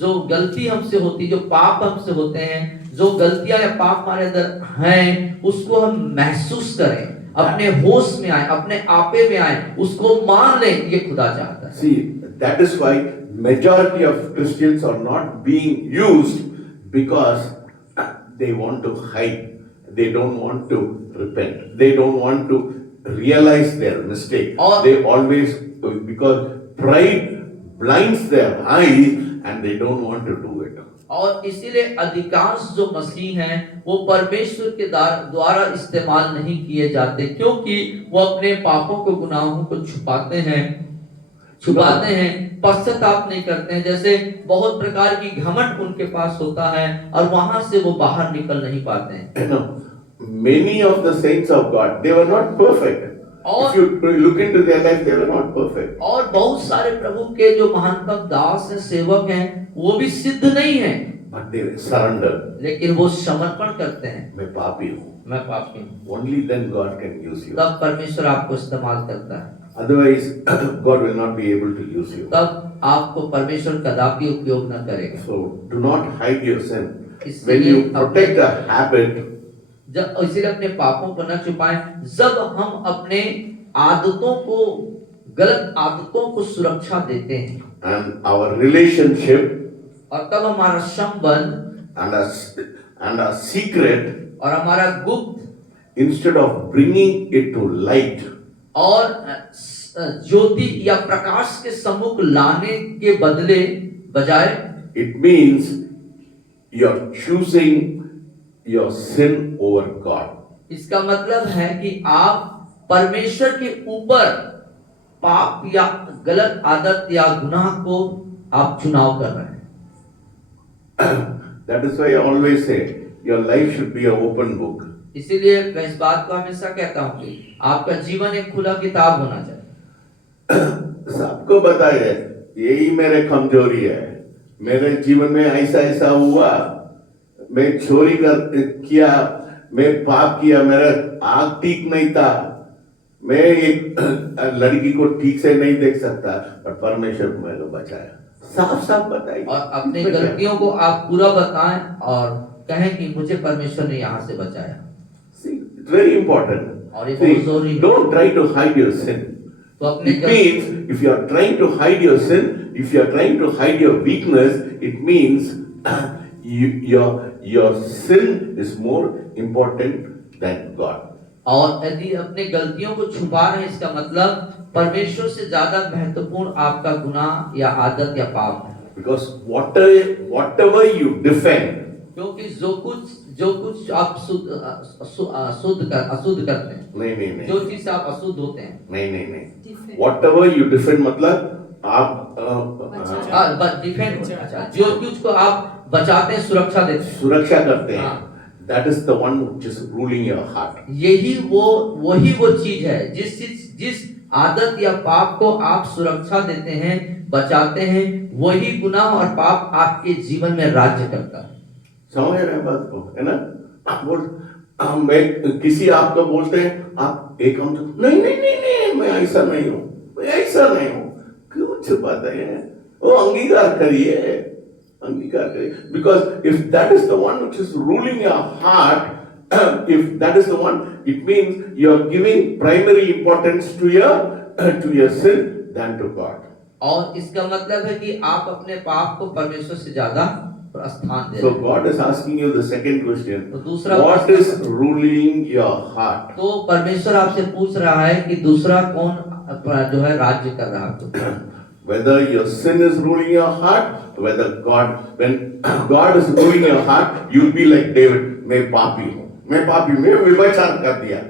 जो गलती हमसे होती, जो पाप हमसे होते हैं, जो गलतियां या पाप हमारे अंदर हैं, उसको हम महसूस करें, अपने होश में आए, अपने आपे में आए, उसको मान लें। ये खुदा चाहता है। See, that is why majority of Christians are not being used because they want to hide. They don't want to repent. They don't want to realize their mistake. They always, because pride blinds their eyes and they don't want to do it. और इसीलिए अधिकांश जो मसीह हैं वो परमेश्वर के द्वारा इस्तेमाल नहीं किए जाते, क्योंकि वो अपने पापों को, गुनाहों को छुपाते हैं, पश्चाताप नहीं करते हैं। जैसे बहुत प्रकार की घमंड उनके पास होता है और वहां से वो बाहर निकल नहीं पाते हैं। You know, many of the saints of God, they were not perfect. If you look into their life, they were not perfect. और बहुत सारे प्रभु के जो महानतम दास हैं, सेवक हैं, वो भी सिद्ध नहीं हैं, but they surrender. लेकिन वो समर्पण करते हैं। मैं पापी हूँ। मैं पापी हूँ। Only then God can use you. तब परमेश्वर आपको इस्तेमाल करता है। Otherwise, God will not be able to use you. तब आपको परमेश्वर कदापि उपयोग न करेगा। So do not hide your sin. When you protect a habit, जब इसीलिए अपने पापों को न छुपाएं। जब हम अपने आदतों को, गलत आदतों को सुरक्षा देते हैं, and our relationship, और तब हमारा संबंध and a secret, और हमारा गुप्त, instead of bringing it to light, और ज्योति या प्रकाश के सम्मुख लाने के बजाय, it means you are choosing your sin over God. इसका मतलब है कि आप परमेश्वर के ऊपर पाप या गलत आदत या गुनाह को आप चुनाव कर रहे हैं। That is why I always say your life should be an open book. इसीलिए मैं इस बात को हमेशा कहता हूँ कि आपका जीवन एक खुला किताब होना चाहिए। सबको पता है यही मेरे कमजोरी है, मेरे जीवन में ऐसा ऐसा हुआ, मैं चोरी किया, मैं पाप किया, मेरा आँख ठीक नहीं था, मैं एक लड़की को ठीक से नहीं देख सकता, पर परमेश्वर मेरे को बचाया। साफ साफ बताइए। और अपने गलतियों को आप पूरा बताएं और कहें कि मुझे परमेश्वर ने यहाँ से बचाया। It's very important. और ये बहुत जरूरी है। Don't try to hide your sin. तो अपने It means if you are trying to hide your sin, if you are trying to hide your weakness, it means your sin is more important than God. और यदि अपने गलतियों को छुपा रहे हैं, इसका मतलब परमेश्वर से ज्यादा महत्वपूर्ण आपका गुनाह या आदत या पाप है। Because whatever you defend, क्योंकि जो कुछ आप अशुद्ध करते हैं, नहीं, जो चीज आप अशुद्ध होते हैं, नहीं, whatever you defend मतलब आप डिफेंड, जो कुछ को आप बचाते हैं, सुरक्षा देते हैं, सुरक्षा करते हैं, that is the one which is ruling your heart. वही वो चीज है जिस आदत या पाप को आप सुरक्षा देते हैं, बचाते हैं, वही गुनाह और पाप आपके जीवन में राज्य करता है। समझ रहे हैं बात को, है ना? मैं किसी आपको बोलते हैं, आप एक हम नहीं, मैं ऐसा नहीं हूँ, क्यों छुपाते हैं? वो अंगीकार करिए, because if that is the one which is ruling your heart, if that is the one, it means you are giving primary importance to your sin than to God. और इसका मतलब है कि आप अपने पाप को परमेश्वर से ज्यादा स्थान दे So रहे हैं। God is asking you the second question. तो दूसरा What is ruling your heart? तो परमेश्वर आपसे पूछ रहा है कि दूसरा कौन जो है राज्य कर रहा है आपको। Whether your sin is ruling your heart, whether when God is ruling your heart, you'll be like David. मैं पापी हूँ, मैं व्यभिचार कर दिया,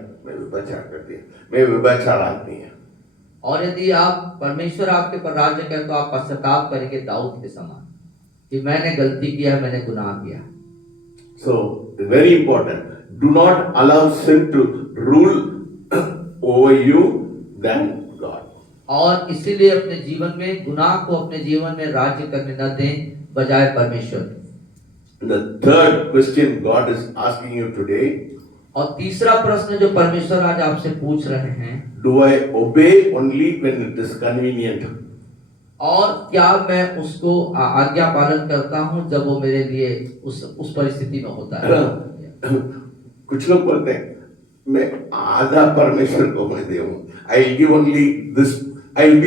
मैं व्यभिचार आदमी है। और यदि आप परमेश्वर आपके पर राज्य करें तो आप पश्चाताप करेंगे दाऊद के समान कि मैंने गलती किया, मैंने गुनाह किया। So very important. Do not allow sin to rule over you than God. और इसीलिए अपने जीवन में गुनाह को अपने जीवन में राज्य करने न दें बजाय परमेश्वर। The third question God is asking you today. और तीसरा प्रश्न जो परमेश्वर आज आपसे पूछ रहे हैं, Do I obey only when it is convenient? और क्या मैं उसको आज्ञा पालन करता हूं जब वो मेरे लिए उस परिस्थिति में होता है। कुछ लोग बोलते हैं मैं आधा परमेश्वर को मैं दूं, I'll give only this, I'll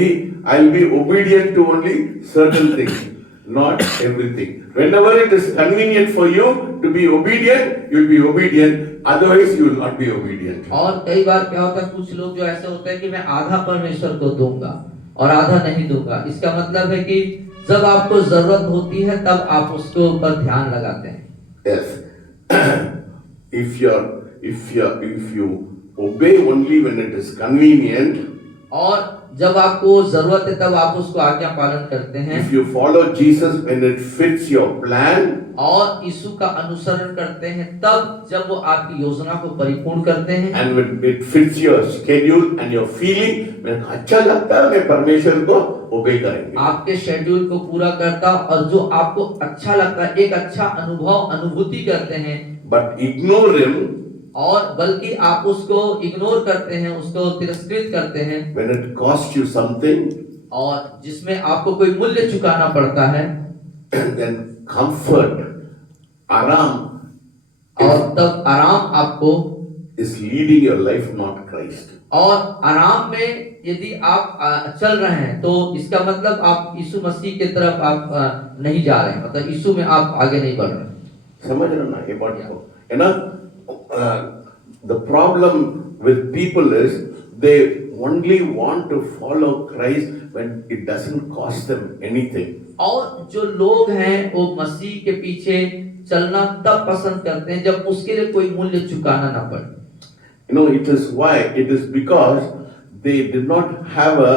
be obedient to only certain things, not everything. Whenever it is convenient for you to be obedient, you'll be obedient, otherwise you will not be obedient. और कई बार क्या होता है, कुछ लोग जो ऐसे होते हैं कि मैं आधा परमेश्वर को दूंगा और आधा नहीं दूंगा। इसका मतलब है कि जब आपको जरूरत होती है तब आप उसके ऊपर ध्यान लगाते हैं। Yes. If you obey only when it is convenient, और जब आपको जरूरत है तब आप उसको आज्ञा पालन करते हैं। if you follow Jesus when it fits your plan, और यीशु का अनुसरण करते हैं तब जब वो आपकी योजना को परिपूर्ण करते हैं। and when it fits your schedule and your feeling, मैं अच्छा लगता है मैं परमेश्वर को obey करेंगे। आपके शेड्यूल को पूरा करता और जो आपको अच्छा लगता है, एक अच्छा अनुभूति करते हैं। But ignore him और बल्कि आप उसको इग्नोर करते हैं, उसको तिरस्कृत करते हैं when it costs you something, और जिसमें आपको कोई मूल्य चुकाना पड़ता है, then comfort, आराम, और तब आराम आपको is leading your life, not Christ. और आराम में यदि आप चल रहे हैं तो इसका मतलब आप यीशु मसीह की तरफ आप नहीं जा रहे हैं, मतलब यीशु में आप आगे नहीं बढ़ रहे। समझ रहे ना ये बात को, है ना? The problem with people is they only want to follow Christ when it doesn't cost them anything. और जो लोग हैं वो मसीह के पीछे चलना तब पसंद करते हैं जब उसके लिए कोई मूल्य चुकाना ना पड़े। You know, it is why, it is because they did not have a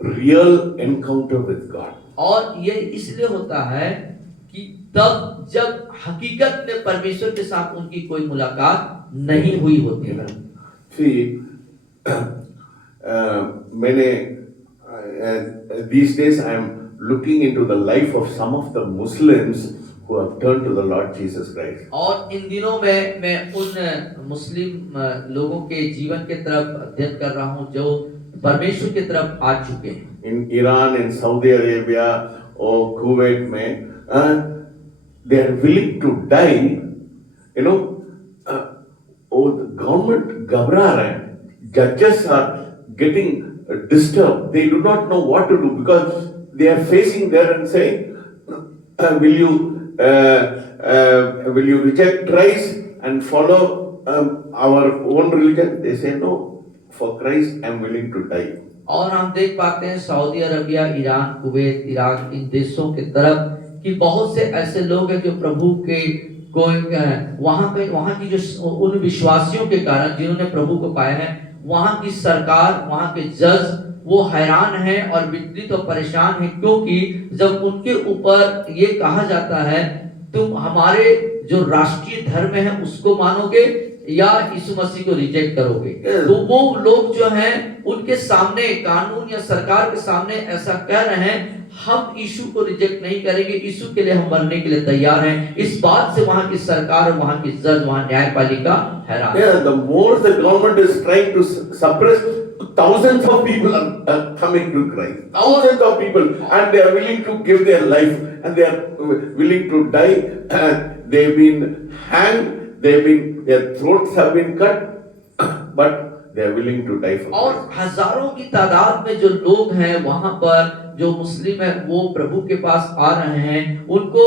real encounter with God. और ये इसलिए होता है कि तब जब हकीकत में परमेश्वर के साथ उनकी कोई मुलाकात नहीं हुई होती है। See, मैंने these days I am looking into the life of some of the Muslims who have turned to the Lord Jesus Christ. और इन दिनों में मैं उन मुस्लिम लोगों के जीवन के तरफ अध्ययन कर रहा हूँ जो परमेश्वर की तरफ आ चुके हैं। In Iran, in Saudi Arabia or Kuwait में they are willing to die, you know, the government घबरा रहे हैं, judges are getting disturbed, they do not know what to do because they are facing there and saying, will you reject Christ and follow our own religion? They say no, for Christ I am willing to die. और हम देख पाते हैं Saudi Arabia, Iran, Kuwait, Iraq, इन देशों के तरफ कि बहुत से ऐसे लोग हैं जो प्रभु के वहाँ की जो उन विश्वासियों के कारण जिन्होंने प्रभु को पाया है, वहाँ की सरकार, वहाँ के जज वो हैरान है और विचलित और परेशान है, क्योंकि जब उनके ऊपर ये कहा जाता है तुम हमारे जो राष्ट्रीय धर्म है उसको मानोगे या यीशु मसीह को रिजेक्ट करोगे, तो वो लोग जो हैं उनके सामने कानून या सरकार के सामने ऐसा कह रहे हैं हम यीशु को रिजेक्ट नहीं करेंगे, यीशु के लिए हम मरने के लिए तैयार हैं। इस बात से वहां की सरकार और वहां की जज, वहां न्यायपालिका हैरान। Yeah, the more the government is trying to suppress, thousands of people are coming to Christ. Thousands of people, and they are willing to give their life, and they are willing to die. They've been hanged, their throats have been cut, but they are willing to die for और Christ. हजारों की तादाद में जो लोग हैं वहां पर जो मुस्लिम है वो प्रभु के पास आ रहे हैं, उनको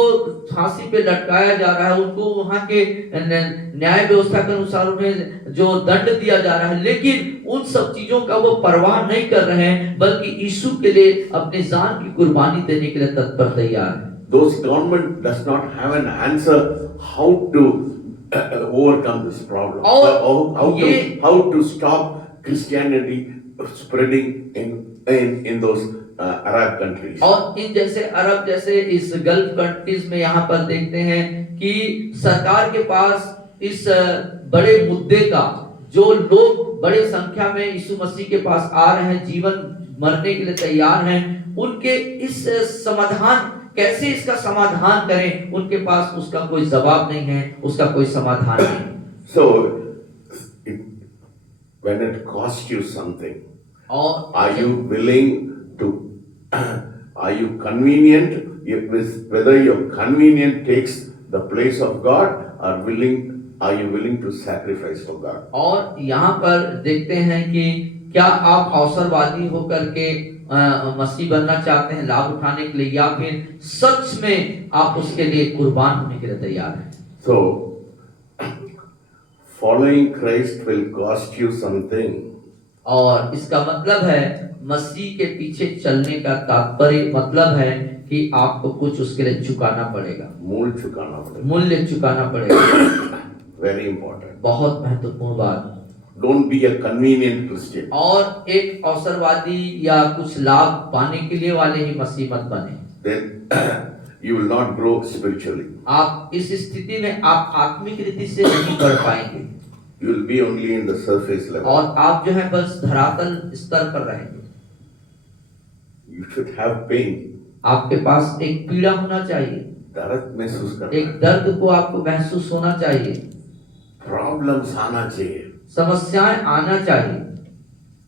फांसी पे लटकाया जा रहा है, उनको वहां के न्याय व्यवस्था के अनुसार उन्हें जो दंड दिया जा रहा है, लेकिन उन सब चीजों का वो परवाह नहीं कर रहे हैं, बल्कि यीशु के लिए अपनी जान की कुर्बानी देने के लिए तत्पर तैयार है। Those government does not have an answer how to overcome this problem. और How to stop Christianity spreading in those Arab countries. और इन जैसे अरब जैसे इस गल्फ कंट्रीज में यहाँ पर देखते हैं कि सरकार के पास इस बड़े मुद्दे का, जो लोग बड़े संख्या में यीशु मसीह के पास आ रहे हैं, जीवन मरने के लिए तैयार हैं, उनके इस समाधान, कैसे इसका समाधान करें, उनके पास उसका कोई जवाब नहीं है, उसका कोई समाधान नहीं। So when it costs you something, और are you willing to are you convenient, whether your convenient takes the place of God, or are you willing to sacrifice for God? और यहाँ पर देखते हैं कि क्या आप अवसरवादी होकर के मसीह बनना चाहते हैं लाभ उठाने के लिए, या फिर सच में आप उसके लिए कुर्बान होने के लिए तैयार हैं। So following Christ will cost you something. और इसका मतलब है मसीह के पीछे चलने का तात्पर्य मतलब है कि आपको कुछ उसके लिए चुकाना पड़ेगा, मूल्य चुकाना पड़ेगा, मूल्य चुकाना पड़ेगा। Very important. बहुत महत्वपूर्ण बात। Don't be a convenient Christian. और एक अवसरवादी या कुछ लाभ पाने के लिए वाले ही मसीह मत बने। Then you will not grow spiritually. आप इस स्थिति में आप आत्मिक रीति से नहीं बढ़ पाएंगे। You will be only in the surface level. और आप जो है बस धरातल स्तर पर रहेंगे। You should have pain. आपके पास एक पीड़ा होना चाहिए, दर्द महसूस करना, एक दर्द को आपको महसूस होना चाहिए, प्रॉब्लम्स आना चाहिए। समस्याएं आना चाहिए।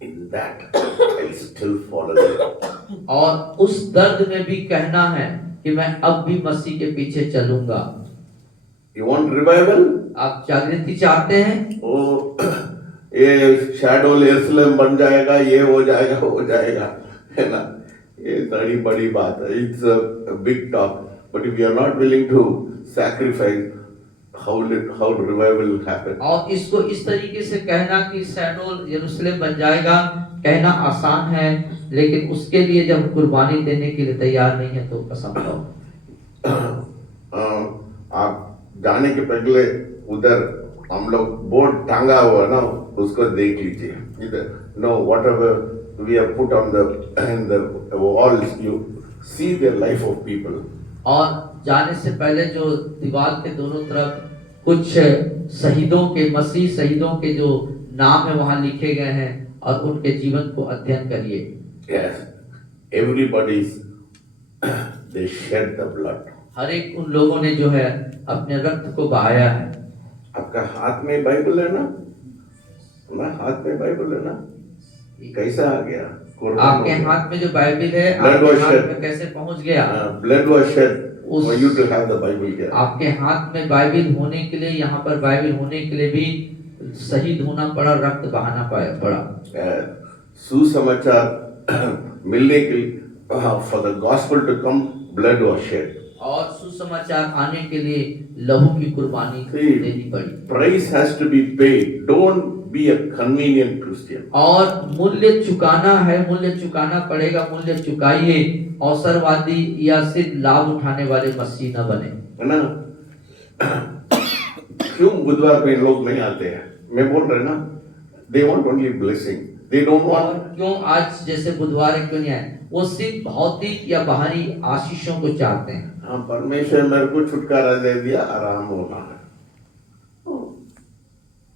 In that I still follow you. और उस दर्द में भी कहना है कि मैं अब भी मसीह के पीछे चलूंगा। You want revival? आप जागृति चाहते हैं? ओ ये शैडो यरूशलेम बन जाएगा, ये हो जाएगा, हो जाएगा, है ना? ये बड़ी बड़ी बात है। It's a big talk. But if you are not willing to sacrifice, how revival will happen? और इसको इस तरीके से कहना कि शैडो यरूशलेम बन जाएगा, कहना आसान है, लेकिन उसके लिए जब कुर्बानी देने के लिए तैयार नहीं है तो असंभव। आप जाने के पहले उधर हम लोग बोर्ड टांगा हुआ ना, उसको देख लीजिए। इधर know whatever we have put on the walls, you see the life of people. और जाने से पहले जो दीवार के दोनों तरफ कुछ शहीदों के, मसीह शहीदों के जो नाम है वहां लिखे गए हैं, और उनके जीवन को अध्ययन करिए। Yes, everybody's they shed the blood. हर एक उन लोगों ने जो है अपने रक्त को बहाया है। आपका हाथ में बाइबल है ना? ना हाथ में बाइबल है ना? कैसा आ गया? आपके हाथ में जो बाइबल है, आपके हाथ में कैसे पहुंच गया? Blood was shed for you to have the Bible here. आपके हाथ में बाइबल होने के लिए, यहाँ पर बाइबल होने के लिए भी शहीद होना पड़ा, रक्त बहाना पड़ा। सुसमाचार मिलने के लिए, for the gospel to come, blood was shed. और सुसमाचार आने के लिए लहू की कुर्बानी देनी पड़ी। Price has to be paid. Don't be a convenient Christian. और मूल्य चुकाना है, मूल्य चुकाना पड़ेगा, मूल्य चुकाइए। अवसरवादी या सिर्फ लाभ उठाने वाले मसीह न बने, है ना? क्यों बुधवार पे लोग नहीं आते हैं? मैं बोल रहा ना, they want only blessing. They don't want. क्यों आज जैसे बुधवार क्यों नहीं आए? वो सिर्फ भौतिक या बाहरी आशीषों को चाहते हैं। हाँ, परमेश्वर मेरे को छुटकारा दे दिया, आराम होना है।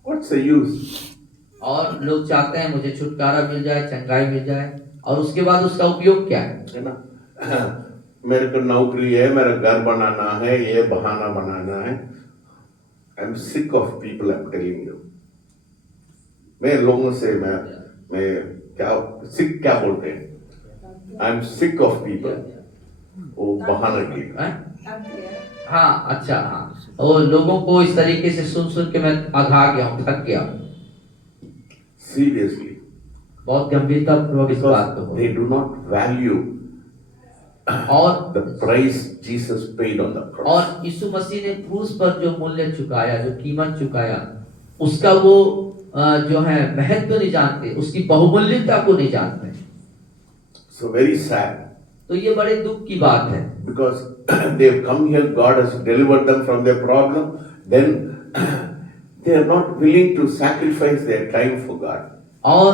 What's the use? और लोग चाहते हैं मुझे छुटकारा मिल जाए, चंगाई मिल जाए, और उसके बाद उसका उपयोग क्या है ना? मेरे को नौकरी है, मेरा घर बनाना है, ये बहाना बनाना है। I'm sick of people, I'm telling you. मैं लोगों से मैं क्या sick क्या बोलते हैं? I'm sick of people. वो बहाना की। हाँ, अच्छा, हाँ, वो लोगों को इस तरीके से सुन के मैं आघा गया हूँ, थक गया। Seriously. बहुत गंभीरता पूर्वक इस बात को। They do not value और the price Jesus paid on the cross. और यीशु मसीह ने क्रूस पर जो मूल्य चुकाया, जो कीमत चुकाया, उसका वो जो है महत्व नहीं जानते, उसकी बहुमूल्यता को नहीं जानते। So very sad. तो ये बड़े दुख की बात है, Because they have come here, God has delivered them from their problem, then they are not willing to sacrifice their time for God. और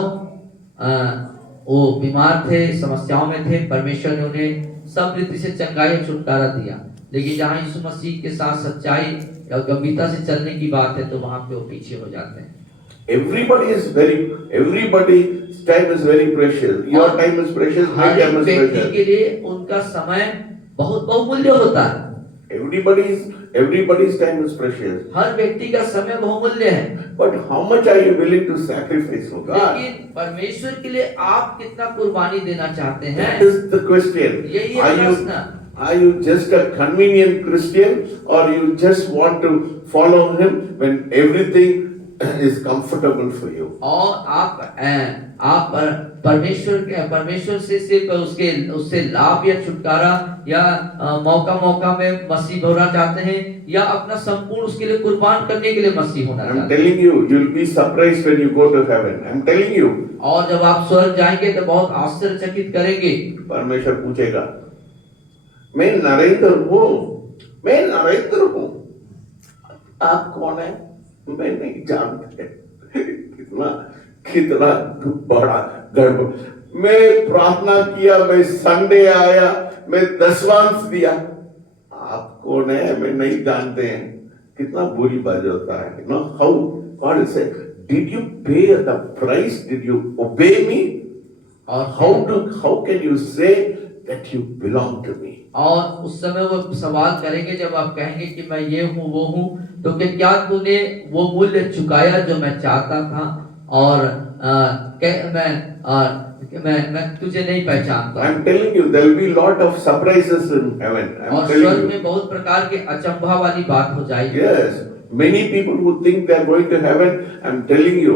वो बीमार थे, समस्याओं में थे, परमेश्वर ने उन्हें सब रीति से चंगाई और छुटकारा दिया, लेकिन जहाँ यीशु मसीह के साथ सच्चाई और गंभीरता से चलने की बात है तो वहाँ पे वो पीछे हो जाते हैं। Everybody's time is very precious. Your time is precious, my हर एक time is व्यक्ति precious. के लिए उनका समय बहुत बहुमूल्य होता है। Everybody's time is precious. हर व्यक्ति का समय बहुमूल्य है, But how much are you willing to sacrifice for God? लेकिन परमेश्वर के लिए आप कितना कुर्बानी देना चाहते हैं, That is the question. यही है प्रश्न। Are you just a convenient Christian, or you just want to follow Him when everything is comfortable for you? और आप परमेश्वर से सिर्फ उससे लाभ या छुटकारा या मौका में मसीह होना चाहते हैं, या अपना संपूर्ण उसके लिए कुर्बान करने के लिए मसीह होना I'm चाहते हैं। telling you, you'll be surprised when you go to heaven. I'm telling you. और जब आप स्वर्ग जाएंगे तो बहुत आश्चर्यचकित करेंगे। परमेश्वर पूछेगा, मैं नरेंद्र हूँ, आप कौन है? मैं नहीं जानते। कितना बड़ा गर्व। मैं प्रार्थना किया, मैं संडे आया, मैं दशवांश दिया, आप कौन है? मैं नहीं जानते हैं। कितना बुरी बात होता है। No, how God said, did you pay the price? Did you obey me? और how can you say that you belong to me? और उस समय वो सवाल करेंगे जब आप कहेंगे कि मैं ये हूँ वो हूँ, तो क्या तूने वो मूल्य चुकाया जो मैं चाहता था, और मैं तुझे नहीं पहचानता। I'm telling you, there will be lot of surprises in heaven. I'm और telling स्वर्ग you. में बहुत प्रकार के अचंभा वाली बात हो जाएगी। Yes, many people who think they are going to heaven, I'm telling you.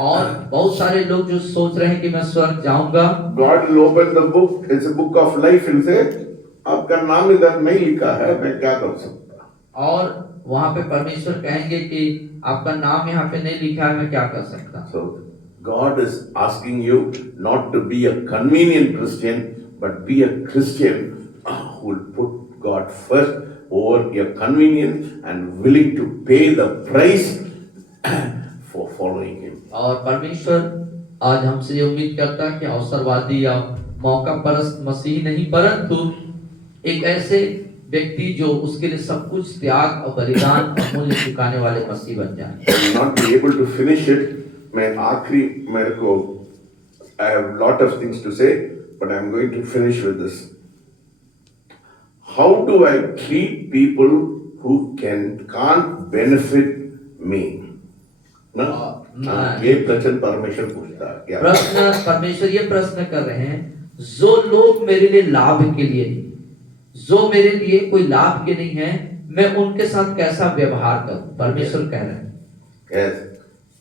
और बहुत सारे लोग जो सोच रहे हैं कि मैं स्वर्ग जाऊंगा, God will open the book. It's a book of life. He'll say, आपका नाम इधर नहीं लिखा है, मैं क्या कर सकता? और वहां पे परमेश्वर कहेंगे कि आपका नाम यहाँ पे नहीं लिखा है, मैं क्या कर सकता। So God is asking you not to be a convenient Christian, but be a Christian who will put God first over your convenience and willing to pay the price for following Him. और परमेश्वर आज हमसे ये उम्मीद करता है कि अवसरवादी या मौका परस्त मसीही नहीं, परंतु एक ऐसे व्यक्ति जो उसके लिए सब कुछ त्याग और बलिदान और मूल्य चुकाने वाले मसीह बन जाए। I will not be able to finish it. मैं आखिरी मेरे को I have lot of things to say, but I am going to finish with this. How do I treat people who can't benefit me? ना? ये प्रश्न परमेश्वर पूछता है क्या? परमेश्वर ये प्रश्न कर रहे हैं, जो लोग मेरे लिए लाभ के लिए नहीं, जो मेरे लिए कोई लाभ के नहीं है, मैं उनके साथ कैसा व्यवहार करूं? परमेश्वर कह रहे हैं। Yes,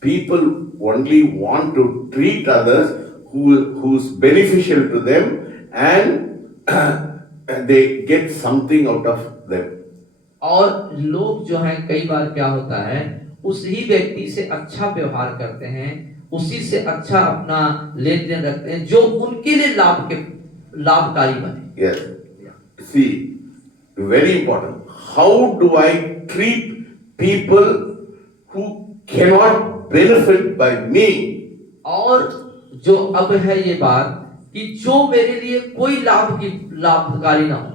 people only want to treat others who's beneficial to them, and they get something out of them. और लोग जो हैं कई बार क्या होता है, उसी व्यक्ति से अच्छा व्यवहार करते हैं, उसी से अच्छा अपना लेन देन रखते हैं जो उनके लिए लाभकारी बने। Yes. See, very important. How do I treat people who cannot benefit by me? और जो अब है ये बात कि जो मेरे लिए कोई लाभकारी ना हो,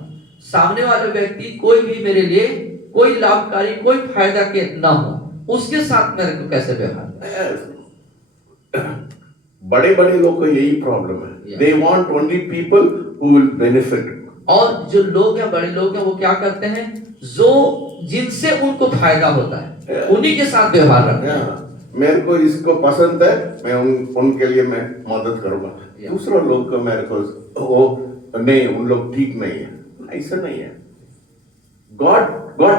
सामने वाला व्यक्ति कोई भी मेरे लिए कोई लाभकारी, कोई फायदा के ना हो, उसके साथ मेरे को कैसे व्यवहार? बड़े बड़े लोग को यही प्रॉब्लम है। They want only people who will benefit. और जो लोग हैं, बड़े लोग हैं, वो क्या करते हैं, जो जिनसे उनको फायदा होता है उन्हीं के साथ व्यवहार रखते हैं। मेरे को इसको पसंद है, मैं उनके लिए मैं मदद करूंगा। दूसरा लोग को मेरे को वो नहीं, उन लोग ठीक नहीं है, ऐसा नहीं है। God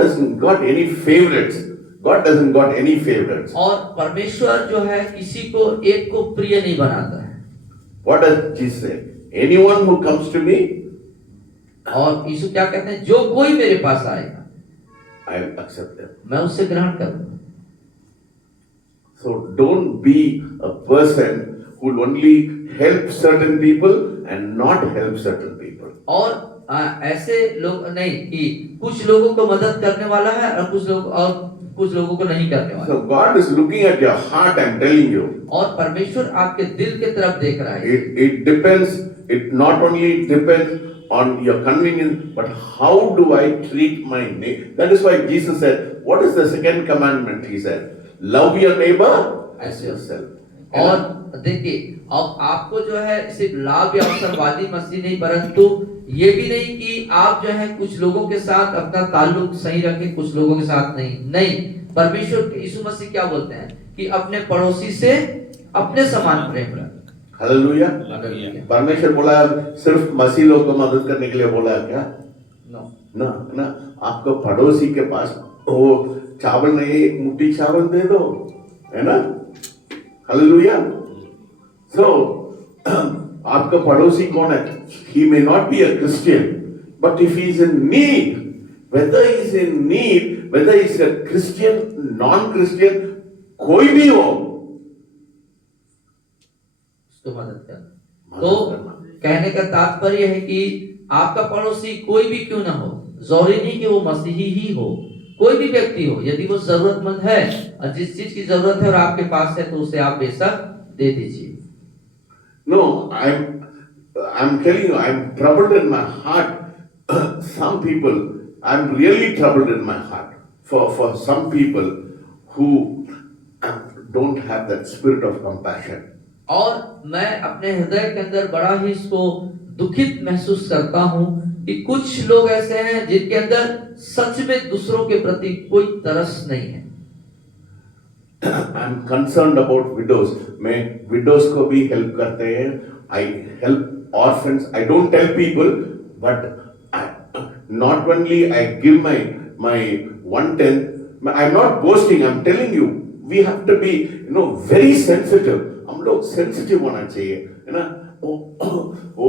doesn't got any favorites. God doesn't got any favorites. और परमेश्वर जो है किसी को एक को प्रिय नहीं बनाता है। What does Jesus say? anyone who comes to me, और यीशु क्या कहते हैं, जो कोई मेरे पास आएगा I will accept them. मैं उससे ग्रहण करूंगा। So don't be a person who will only help certain people and not help certain people. और ऐसे लोग नहीं कि कुछ लोगों को मदद करने वाला है और कुछ लोगों को नहीं करने वाला। So God is looking at your heart, I'm telling you. और परमेश्वर आपके दिल की तरफ देख रहा है। It depends, it not only depends on your convenience, but how do I treat my neighbor? That is why Jesus said, what is the second commandment? He said, love your neighbor as yourself. और देखिए, अब आपको जो है सिर्फ लाभ या अवसरवादी मसीह नहीं, परंतु ये भी नहीं कि आप जो है कुछ लोगों के साथ अपना ताल्लुक सही रखें, कुछ लोगों के साथ नहीं। परमेश्वर यीशु मसीह क्या बोलते हैं कि अपने पड़ोसी से अपने समान प्रेम रखें। हालेलुया। परमेश्वर बोला सिर्फ मसीह लोग को मदद करने के लिए बोला क्या? ना, आपको पड़ोसी के पास वो चावल नहीं, एक मुट्ठी चावल दे दो, है ना? हालेलुया। So आपका पड़ोसी कौन है? He may not be a Christian, but if he is in need, whether he is in need, whether he is a Christian, non-Christian, कोई भी हो, उसको मदद करना। तो कहने का तात्पर्य है कि आपका पड़ोसी कोई भी क्यों ना हो, जरूरी नहीं कि वो मसीही ही हो, कोई भी व्यक्ति हो, यदि वो जरूरतमंद है और जिस चीज की जरूरत है और आपके पास है तो उसे आप बेशक दे दीजिए। No, I'm telling you, I'm troubled in my heart. Some people, I'm really troubled in my heart for some people who don't have that spirit of compassion. और मैं अपने हृदय के अंदर बड़ा ही इसको दुखित महसूस करता हूँ कि कुछ लोग ऐसे हैं जिनके अंदर सच में दूसरों के प्रति कोई तरस नहीं है। I'm concerned about widows. मैं widows को भी help करते हैं. I help orphans. I don't tell people, but not only I give my 1/10. I'm not boasting. I'm telling you, we have to be very sensitive. हम लोग sensitive होना चाहिए, है ना? ओ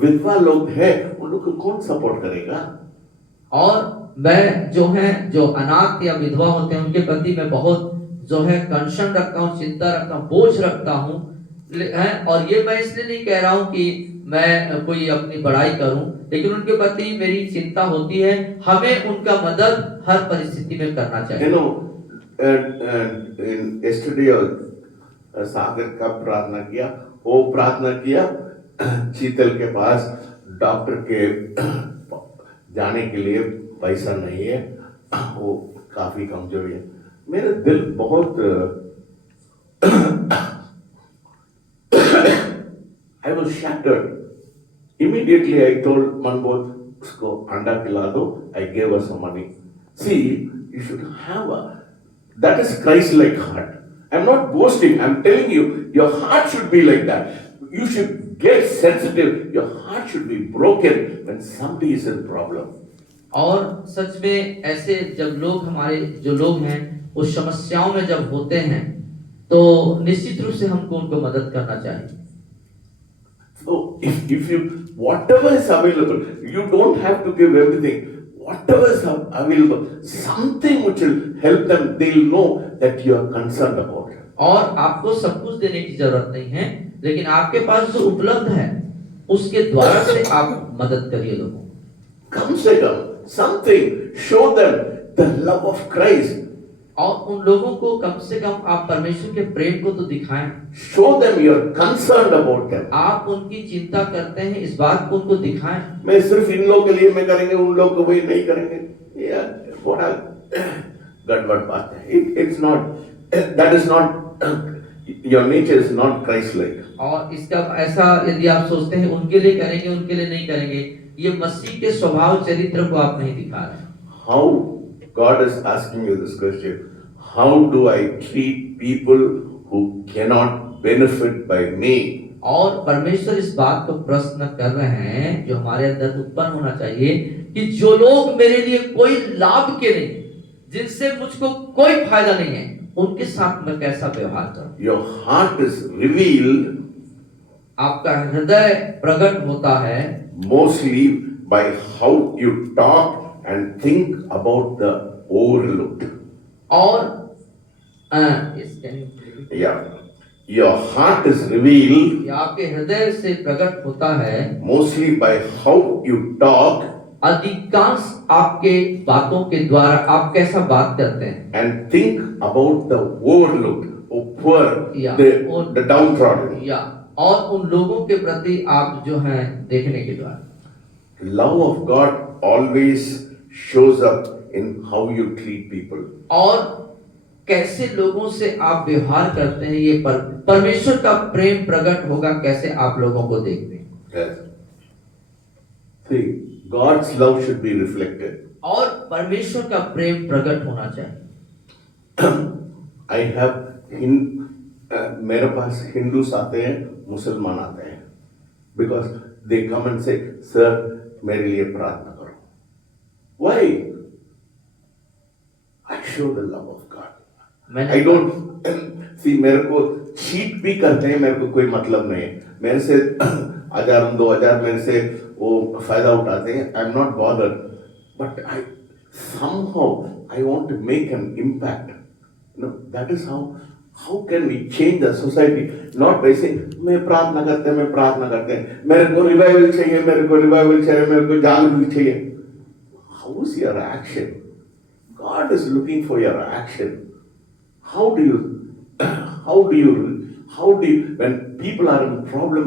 विधवा लोग हैं, उन लोग को कौन सपोर्ट करेगा? और मैं जो अनाथ या विधवा होते हैं उनके प्रति मैं बहुत जो है कंसर्न रखता हूँ, चिंता रखता हूँ, बोझ रखता हूँ, और ये मैं इसलिए नहीं कह रहा हूँ कि मैं कोई अपनी बड़ाई करूं, लेकिन उनके प्रति मेरी चिंता होती है। हमें उनका मदद हर परिस्थिति में करना चाहिए। yesterday सागर का प्रार्थना किया, वो प्रार्थना किया शीतल के पास डॉक्टर के जाने के लिए पैसा नहीं है, वो काफी कमजोर है। मेरा दिल बहुत I was shattered. Immediately I told Manbodh, उसको अंडा खिला दो. I gave her some money. See, you should have that is Christ-like heart. I'm not boasting. I'm telling you, your heart should be like that. You should get sensitive. Your heart should be broken when somebody is in problem. और सच में ऐसे जब लोग हमारे जो लोग हैं उस समस्याओं में जब होते हैं तो निश्चित रूप से हमको उनको मदद करना चाहिए। So if you whatever is available, you don't have to give everything. Whatever is available, something which will help them, they'll know that you are concerned about it. और आपको सब कुछ देने की जरूरत नहीं है, लेकिन आपके पास जो उपलब्ध है उसके द्वारा से आप मदद करिए लोगों। कम से कम something, show them the love of Christ. और उन लोगों को कम से कम आप परमेश्वर के प्रेम को तो दिखाएं। Show them you're concerned about them. आप उनकी चिंता करते हैं, इस बात को उनको दिखाएं। मैं सिर्फ इन लोगों के लिए मैं करेंगे, उन लोग को वही नहीं करेंगे, गड़बड़ बात है। It's not, that is not, your nature is not Christ-like. और इसका ऐसा यदि आप सोचते हैं उनके लिए करेंगे, उनके लिए नहीं करेंगे, ये मसीह के स्वभाव चरित्र को आप नहीं दिखा रहे। How God is asking you this question, how do I treat people who cannot benefit by me? और परमेश्वर इस बात को प्रश्न कर रहे हैं जो हमारे अंदर उत्पन्न होना चाहिए कि जो लोग मेरे लिए कोई लाभ के नहीं, जिनसे मुझको कोई फायदा नहीं है, उनके साथ मैं कैसा व्यवहार करूं? Your heart is revealed आपका हृदय प्रकट होता है mostly by how you talk and think about the overlooked. और इसके Yeah. Your heart is revealed ये आपके हृदय से प्रकट होता है mostly by how you talk अधिकांश आपके बातों के द्वारा आप कैसा बात करते हैं and think about the overlooked, or poor, Yeah. the downtrodden. या और उन लोगों के प्रति आप जो है देखने के द्वारा Love of God always shows up in how you treat people. और कैसे लोगों से आप व्यवहार करते हैं ये परमेश्वर का प्रेम प्रकट होगा कैसे आप लोगों को देखते हैं Yes. See, God's love should be reflected. और परमेश्वर का प्रेम प्रकट होना चाहिए I have मेरे पास हिंदूस आते हैं, मुसलमान आते हैं, because they come and say, sir, मेरे लिए प्रार्थना करो. Why? I show the love of God. I don't see, मेरे को cheat भी करते हैं, मेरे को कोई मतलब नहीं है. मेरे से 1000 2000 मेरे से वो फायदा उठाते हैं. I'm not bothered, but I somehow I want to make an impact. That is how can we change the society? Not by saying मैं प्रार्थना करते हैं, मेरे को रिवाइवल चाहिए, मेरे को जागरूक चाहिए. How is your action? God is looking for your action. How do you when people are in problem,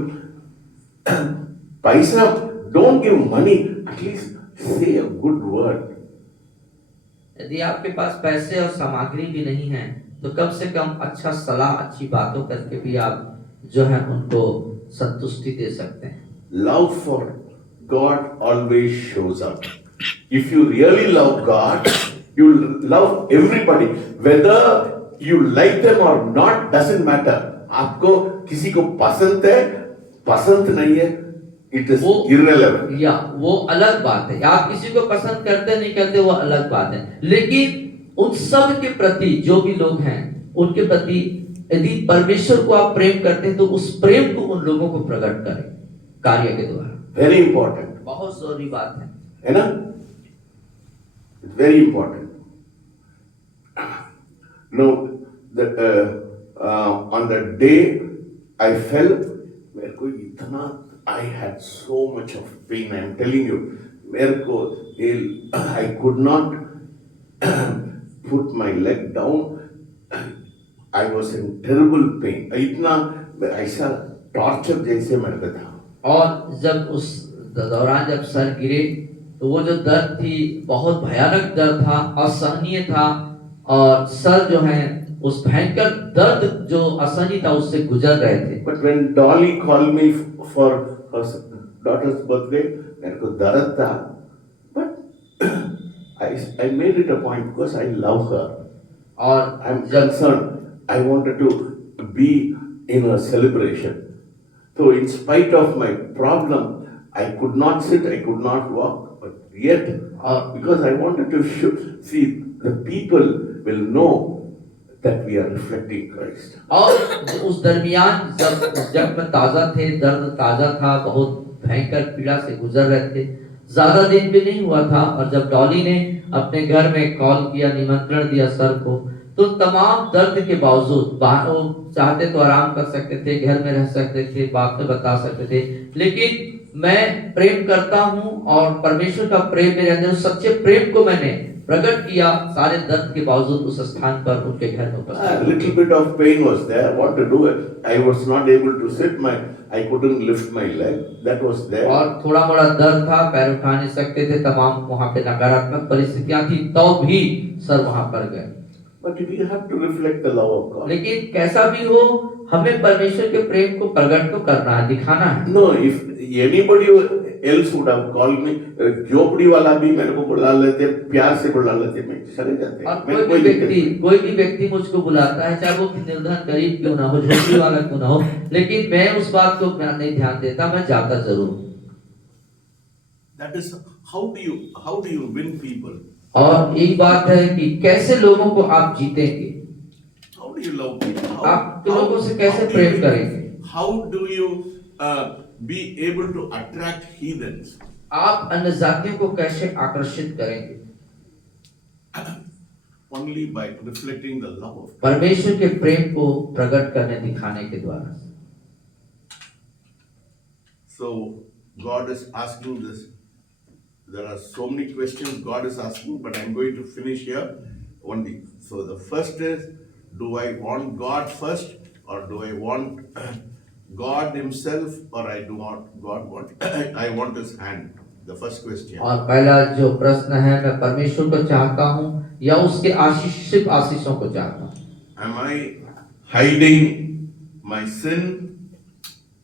paisa, don't give money, at least say a good word. यदि आपके पास पैसे और सामग्री भी नहीं है तो कम से कम अच्छा सलाह अच्छी बातों करके भी आप जो है उनको संतुष्टि दे सकते हैं Love for God always shows up. If you really love God, you love everybody. Whether you like them or not doesn't matter. आपको किसी को पसंद है, पसंद नहीं है, it is irrelevant. या वो अलग बात है आप किसी को पसंद करते नहीं करते वो अलग बात है लेकिन उन सब के प्रति जो भी लोग हैं उनके प्रति यदि परमेश्वर को आप प्रेम करते हैं तो उस प्रेम को उन लोगों को प्रकट करें कार्य के द्वारा Very important. बहुत जरूरी बात है ना? It's very important. No, on the day I fell, मेरे को इतना I had so much of pain. I am telling you, मेरे को I could not put my leg down. I was in terrible pain. इतना ऐसा टॉर्चर जैसे मेरे को था. और जब उस दौरान जब सर गिरे तो वो जो दर्द थी बहुत भयानक दर्द था असहनीय था और सर जो है उस भयंकर दर्द जो असहनीय था उससे गुजर रहे थे But when Dolly called me for her daughter's birthday, मेरे को दर्द था, but I made it a point because I love her. और I'm concerned. I wanted to be in a celebration. So in spite of my problem, I could not sit, I could not walk, but yet, because I wanted to see the people will know that we are reflecting Christ. और उस दरमियान जब मैं ताजा थे दर्द ताजा था बहुत भयंकर पीड़ा से गुजर रहे थे ज्यादा दिन भी नहीं हुआ था और जब डॉली ने अपने घर में कॉल किया निमंत्रण दिया सर को तो तमाम दर्द के बावजूद वो चाहते तो आराम कर सकते थे घर में रह सकते थे बातें बता सकते थे लेकिन मैं प्रेम करता हूं और परमेश्वर का प्रेम मेरे अंदर सच्चे प्रेम को मैंने प्रकट किया सारे दर्द के बावजूद उस स्थान पर उनके घर में उपस्थित little bit of pain was there. What to do? I was not able to sit. I couldn't lift my leg. That was there. और थोड़ा मोड़ा दर्द था पैर उठा नहीं सकते थे तमाम वहां पे नकारात्मक परिस्थितियां थी तो भी सर वहां पर गए But we have to reflect the love of God. लेकिन कैसा भी हो हमें परमेश्वर के प्रेम को प्रकट तो करना है दिखाना है No, if anybody else would have called me, झोपड़ी वाला भी मेरे को बुला लेते, प्यार से बुला लेते, मैं चले जाते. और कोई भी व्यक्ति मुझको बुलाता है चाहे वो निर्धन गरीब क्यों ना हो झोपड़ी वाला क्यों ना हो लेकिन मैं उस बात को नहीं ध्यान देता मैं जाता जरूर. That is how do you win people? और एक बात है कि कैसे लोगों को आप जीतेंगे How do you love people? आप लोगों से कैसे प्रेम करेंगे How do you be able to attract heathens? आप अन्य जातियों को कैसे आकर्षित करेंगे? Only by reflecting the love of God. परमेश्वर के प्रेम को प्रकट करने दिखाने के द्वारा। So God is asking this. There are so many questions God is asking, but I'm going to finish here only. So the first is, do I want God first, or do I want God Himself, or I do not God want I want His hand? The first question. और पहला जो प्रश्न है, मैं परमेश्वर को चाहता हूँ या उसके सिर्फ आशीषों को चाहता हूँ? Am I hiding my sin?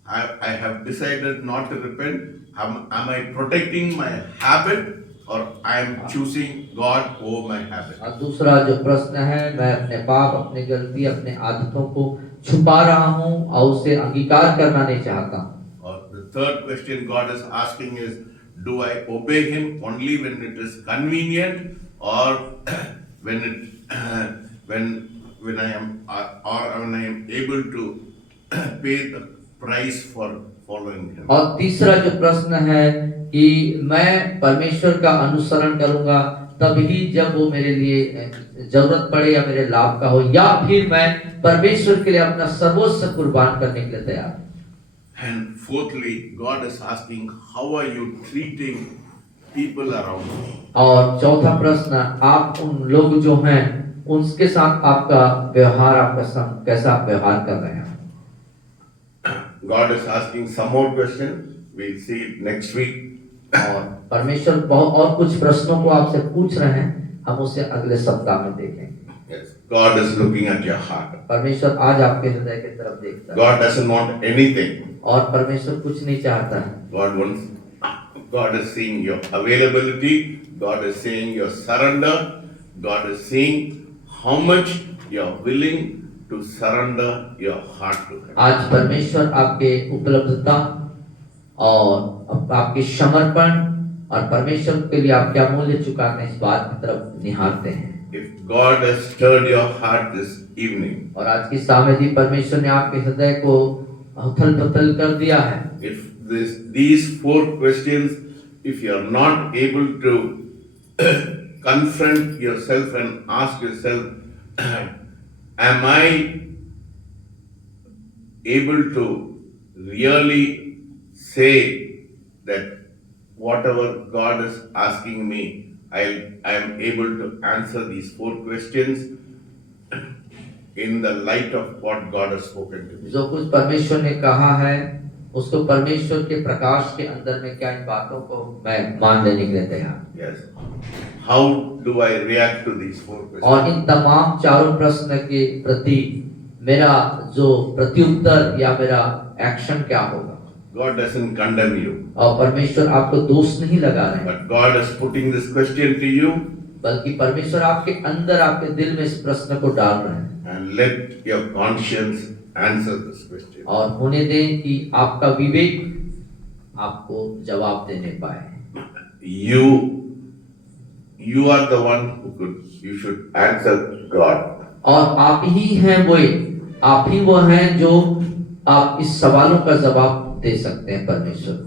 I have decided not to repent. Am I protecting my habit, or I am choosing God over my habit? और दूसरा जो प्रश्न है, मैं अपने पाप, अपनी गलती, अपने आदतों को छुपा रहा हूँ और उसे अंगीकार करना नहीं चाहता हूँ। Or the third question God is asking is, do I obey Him only when it is convenient, or when when I am able to pay the price for following Him? और तीसरा जो प्रश्न है कि मैं परमेश्वर का अनुसरण करूंगा तभी जब वो मेरे लिए जरूरत पड़े या मेरे लाभ का हो, या फिर मैं परमेश्वर के लिए अपना सर्वोच्च कुर्बान करने के लिए तैयार हूं। And fourthly, God is asking, how are you treating people around you? और चौथा प्रश्न, आप उन लोग जो हैं उनके साथ आपका व्यवहार, आपका संग कैसा आप व्यवहार कर रहे हैं? God is asking some more questions. We'll see it next week. और परमेश्वर बहुत और कुछ प्रश्नों को आपसे पूछ रहे हैं, हम उसे अगले सप्ताह में देखेंगे। Yes, God is looking at your heart. परमेश्वर आज आपके हृदय की तरफ देखता है। God doesn't want anything. और परमेश्वर कुछ नहीं चाहता है। God is seeing your availability. God is seeing your surrender. God is seeing how much you are willing to surrender your heart to Him. आज परमेश्वर आपके उपलब्धता और आपके समर्पण और परमेश्वर के लिए आप क्या मूल्य चुकाते हैं, इस बात की तरफ निहारते हैं। If God has stirred your heart this evening, और आज की सामने परमेश्वर ने आपके हृदय को उथल-पुथल कर दिया है। if these four questions, if you are not able to confront yourself and ask yourself, am I able to really say that whatever God is asking me, I am able to answer these four questions in the light of what God has spoken to me? जो कुछ परमेश्वर ने कहा है उसको परमेश्वर के प्रकाश के अंदर में क्या इन बातों को मैं मान लेने के लिए तैयार। Yes. How do I react to these four questions? और इन तमाम चारों प्रश्न के प्रति मेरा जो प्रत्युत्तर या मेरा एक्शन क्या होगा? God doesn't condemn you, और परमेश्वर आपको दोष नहीं लगा रहे हैं, but God is putting this question to you, बल्कि परमेश्वर आपके अंदर, आपके दिल में इस प्रश्न को डाल रहे हैं। and let your conscience answer this question. और होने दें कि आपका विवेक आपको जवाब देने पाए। You are the one you should answer God. और आप ही हैं वो, आप ही वो हैं जो आप इस सवालों का जवाब दे सकते हैं परमेश्वर को।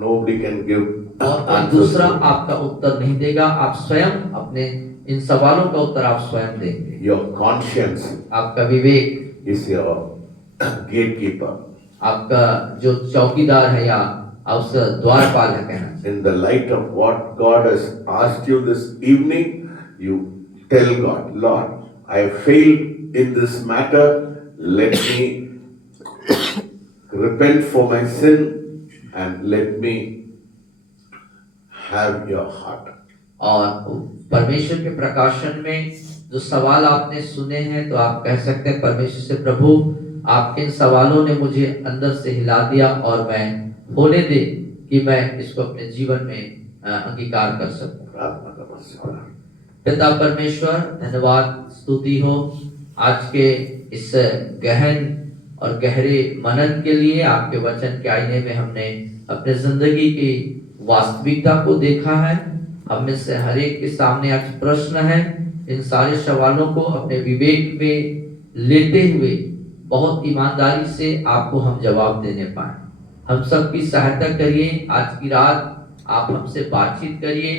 Nobody can give और answers दूसरा to you. आपका उत्तर नहीं देगा, आप स्वयं अपने इन सवालों का उत्तर आप स्वयं देंगे। Your conscience आपका विवेक is your gatekeeper. आपका जो चौकीदार है या आप उसे द्वारपाल है कहना। In the light of what God has asked you this evening, you tell God, Lord, I have failed in this matter. Let me repent for my sin and let me have your heart. और परमेश्वर के प्रकाशन में जो सवाल आपने सुने हैं, तो आप कह सकते हैं परमेश्वर से, प्रभु आपके इन सवालों ने मुझे अंदर से हिला दिया और मैं होने दे कि मैं इसको अपने जीवन में अंगीकार कर सकूं। प्रार्थना करो। पिता परमेश्वर, धन्यवाद स्तुति हो आज के इस गहन और गहरे मनन के लिए। आपके वचन के आईने में हमने अपने जिंदगी की वास्तविकता को देखा है। हम में से हर एक के सामने आज प्रश्न है। इन सारे सवालों को अपने विवेक में लेते हुए बहुत ईमानदारी से आपको हम जवाब देने पाए। हम सबकी सहायता करिए। आज की रात आप हमसे बातचीत करिए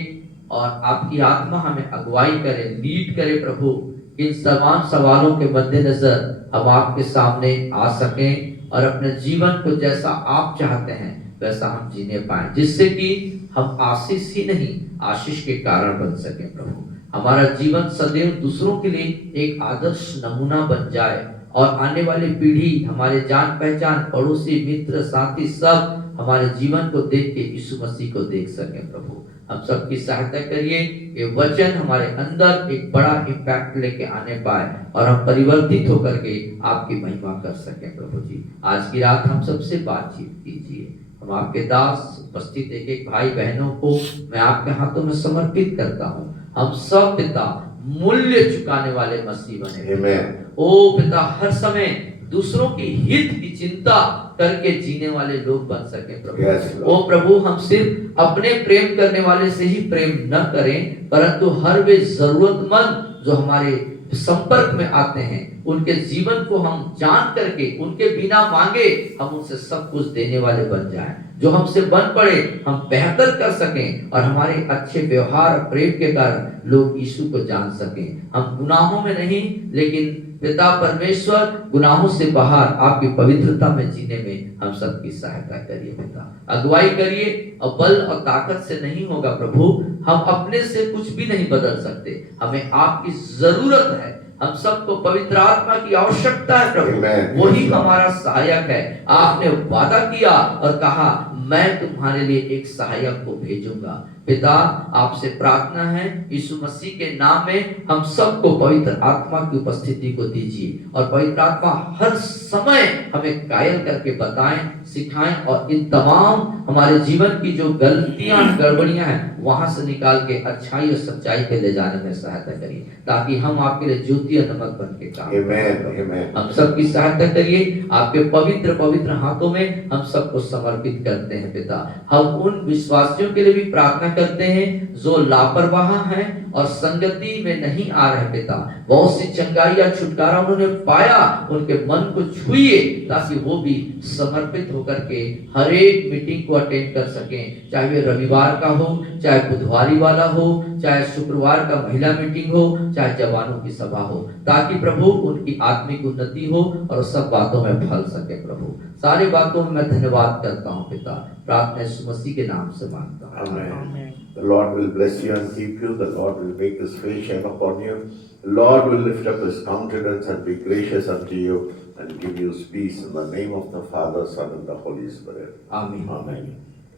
और आपकी आत्मा हमें अगुवाई करे, लीड करे प्रभु। इन तमाम सवालों के मद्देनजर हम आपके सामने आ सकें और अपने जीवन को जैसा आप चाहते हैं वैसा हम जीने पाए, जिससे कि हम आशीष ही नहीं आशीष के कारण बन सके प्रभु। हमारा जीवन सदैव दूसरों के लिए एक आदर्श नमूना बन जाए और आने वाली पीढ़ी, हमारे जान पहचान, पड़ोसी, मित्र, साथी सब हमारे जीवन को देख के यीशु मसीह को देख सके प्रभु। हम सबकी सहायता करिए, ये वचन हमारे अंदर एक बड़ा इम्पैक्ट लेके आने पाए और हम परिवर्तित होकर के आपकी महिमा कर सके प्रभु जी। आज की रात हम सबसे बातचीत कीजिए। हम आपके दास उपस्थित एक एक भाई बहनों को मैं आपके हाथों में समर्पित करता हूँ। हम सब पिता मूल्य चुकाने वाले मसीह बने। Amen. ओ पिता, हर समय दूसरों की हित की चिंता करके जीने वाले लोग बन सके प्रभु। Yes, Lord. ओ प्रभु, हम सिर्फ अपने प्रेम करने वाले से ही प्रेम न करें, परंतु हर वे जरूरतमंद जो हमारे संपर्क में आते हैं उनके जीवन को हम जान करके उनके बिना मांगे हम उनसे सब कुछ देने वाले बन जाएं। जो हमसे बन पड़े हम बेहतर कर सकें और हमारे अच्छे व्यवहार और प्रेम के कारण लोग यीशु को जान सकें। हम गुनाहों में नहीं, लेकिन पिता परमेश्वर गुनाहों से बाहर आपकी पवित्रता में जीने में हम सबकी सहायता करिए पिता। अगुवाई करिए और बल और ताकत से नहीं होगा प्रभु। हम अपने से कुछ भी नहीं बदल सकते, हमें आपकी जरूरत है। हम सबको पवित्र आत्मा की आवश्यकता है प्रभु। Amen. वही हमारा सहायक है। आपने वादा किया और कहा मैं तुम्हारे लिए एक सहायक को भेजूंगा। पिता, आपसे प्रार्थना है यीशु मसीह के नाम में हम सबको पवित्र आत्मा की उपस्थिति को दीजिए और पवित्र आत्मा हर समय हमें कायल करके बताएं, सिखाएं और इन तमाम हमारे जीवन की जो गलतियां गड़बड़ियां हैं वहां से निकाल के अच्छाई और सच्चाई पे ले जाने में सहायता करिए, ताकि हम आपके लिए ज्योति और नमक बन के काम करें। हम सबकी सहायता करिए। आपके पवित्र पवित्र हाथों में हम सबको समर्पित करते हैं पिता। हम उन विश्वासियों के लिए भी प्रार्थना करते हैं जो लापरवाह हैं और संगति में नहीं आ रहे पिता। बहुत सी चंगाई या छुटकारा उन्होंने पाया, उनके मन को छुइए ताकि वो भी समर्पित होकर के हर एक मीटिंग को अटेंड कर सकें, चाहे वे रविवार का हो, चाहे बुधवारी वाला हो, चाहे शुक्रवार का महिला मीटिंग हो, चाहे जवानों की सभा हो, ताकि प्रभु उनकी आत्मिक उन्नति हो और सब बातों में फल सके प्रभु। सारी बातों में मैं धन्यवाद करता हूँ पिता। प्रार्थना यीशु मसीह के नाम से मांगता हूँ। Amen. The Lord will bless you and keep you. The Lord will make His face shine upon you. The Lord will lift up His countenance and be gracious unto you and give you peace in the name of the Father, Son, and the Holy Spirit. Amen. Amen.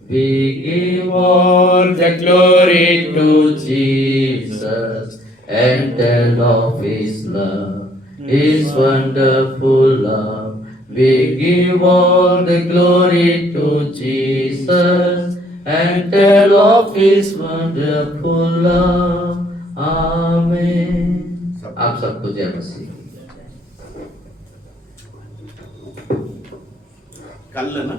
We give all the glory to Jesus and tell of His love, His wonderful love. We give all the glory to Jesus and tell of His wonderful love. Amen. आप सबको जय मसीह। कल ना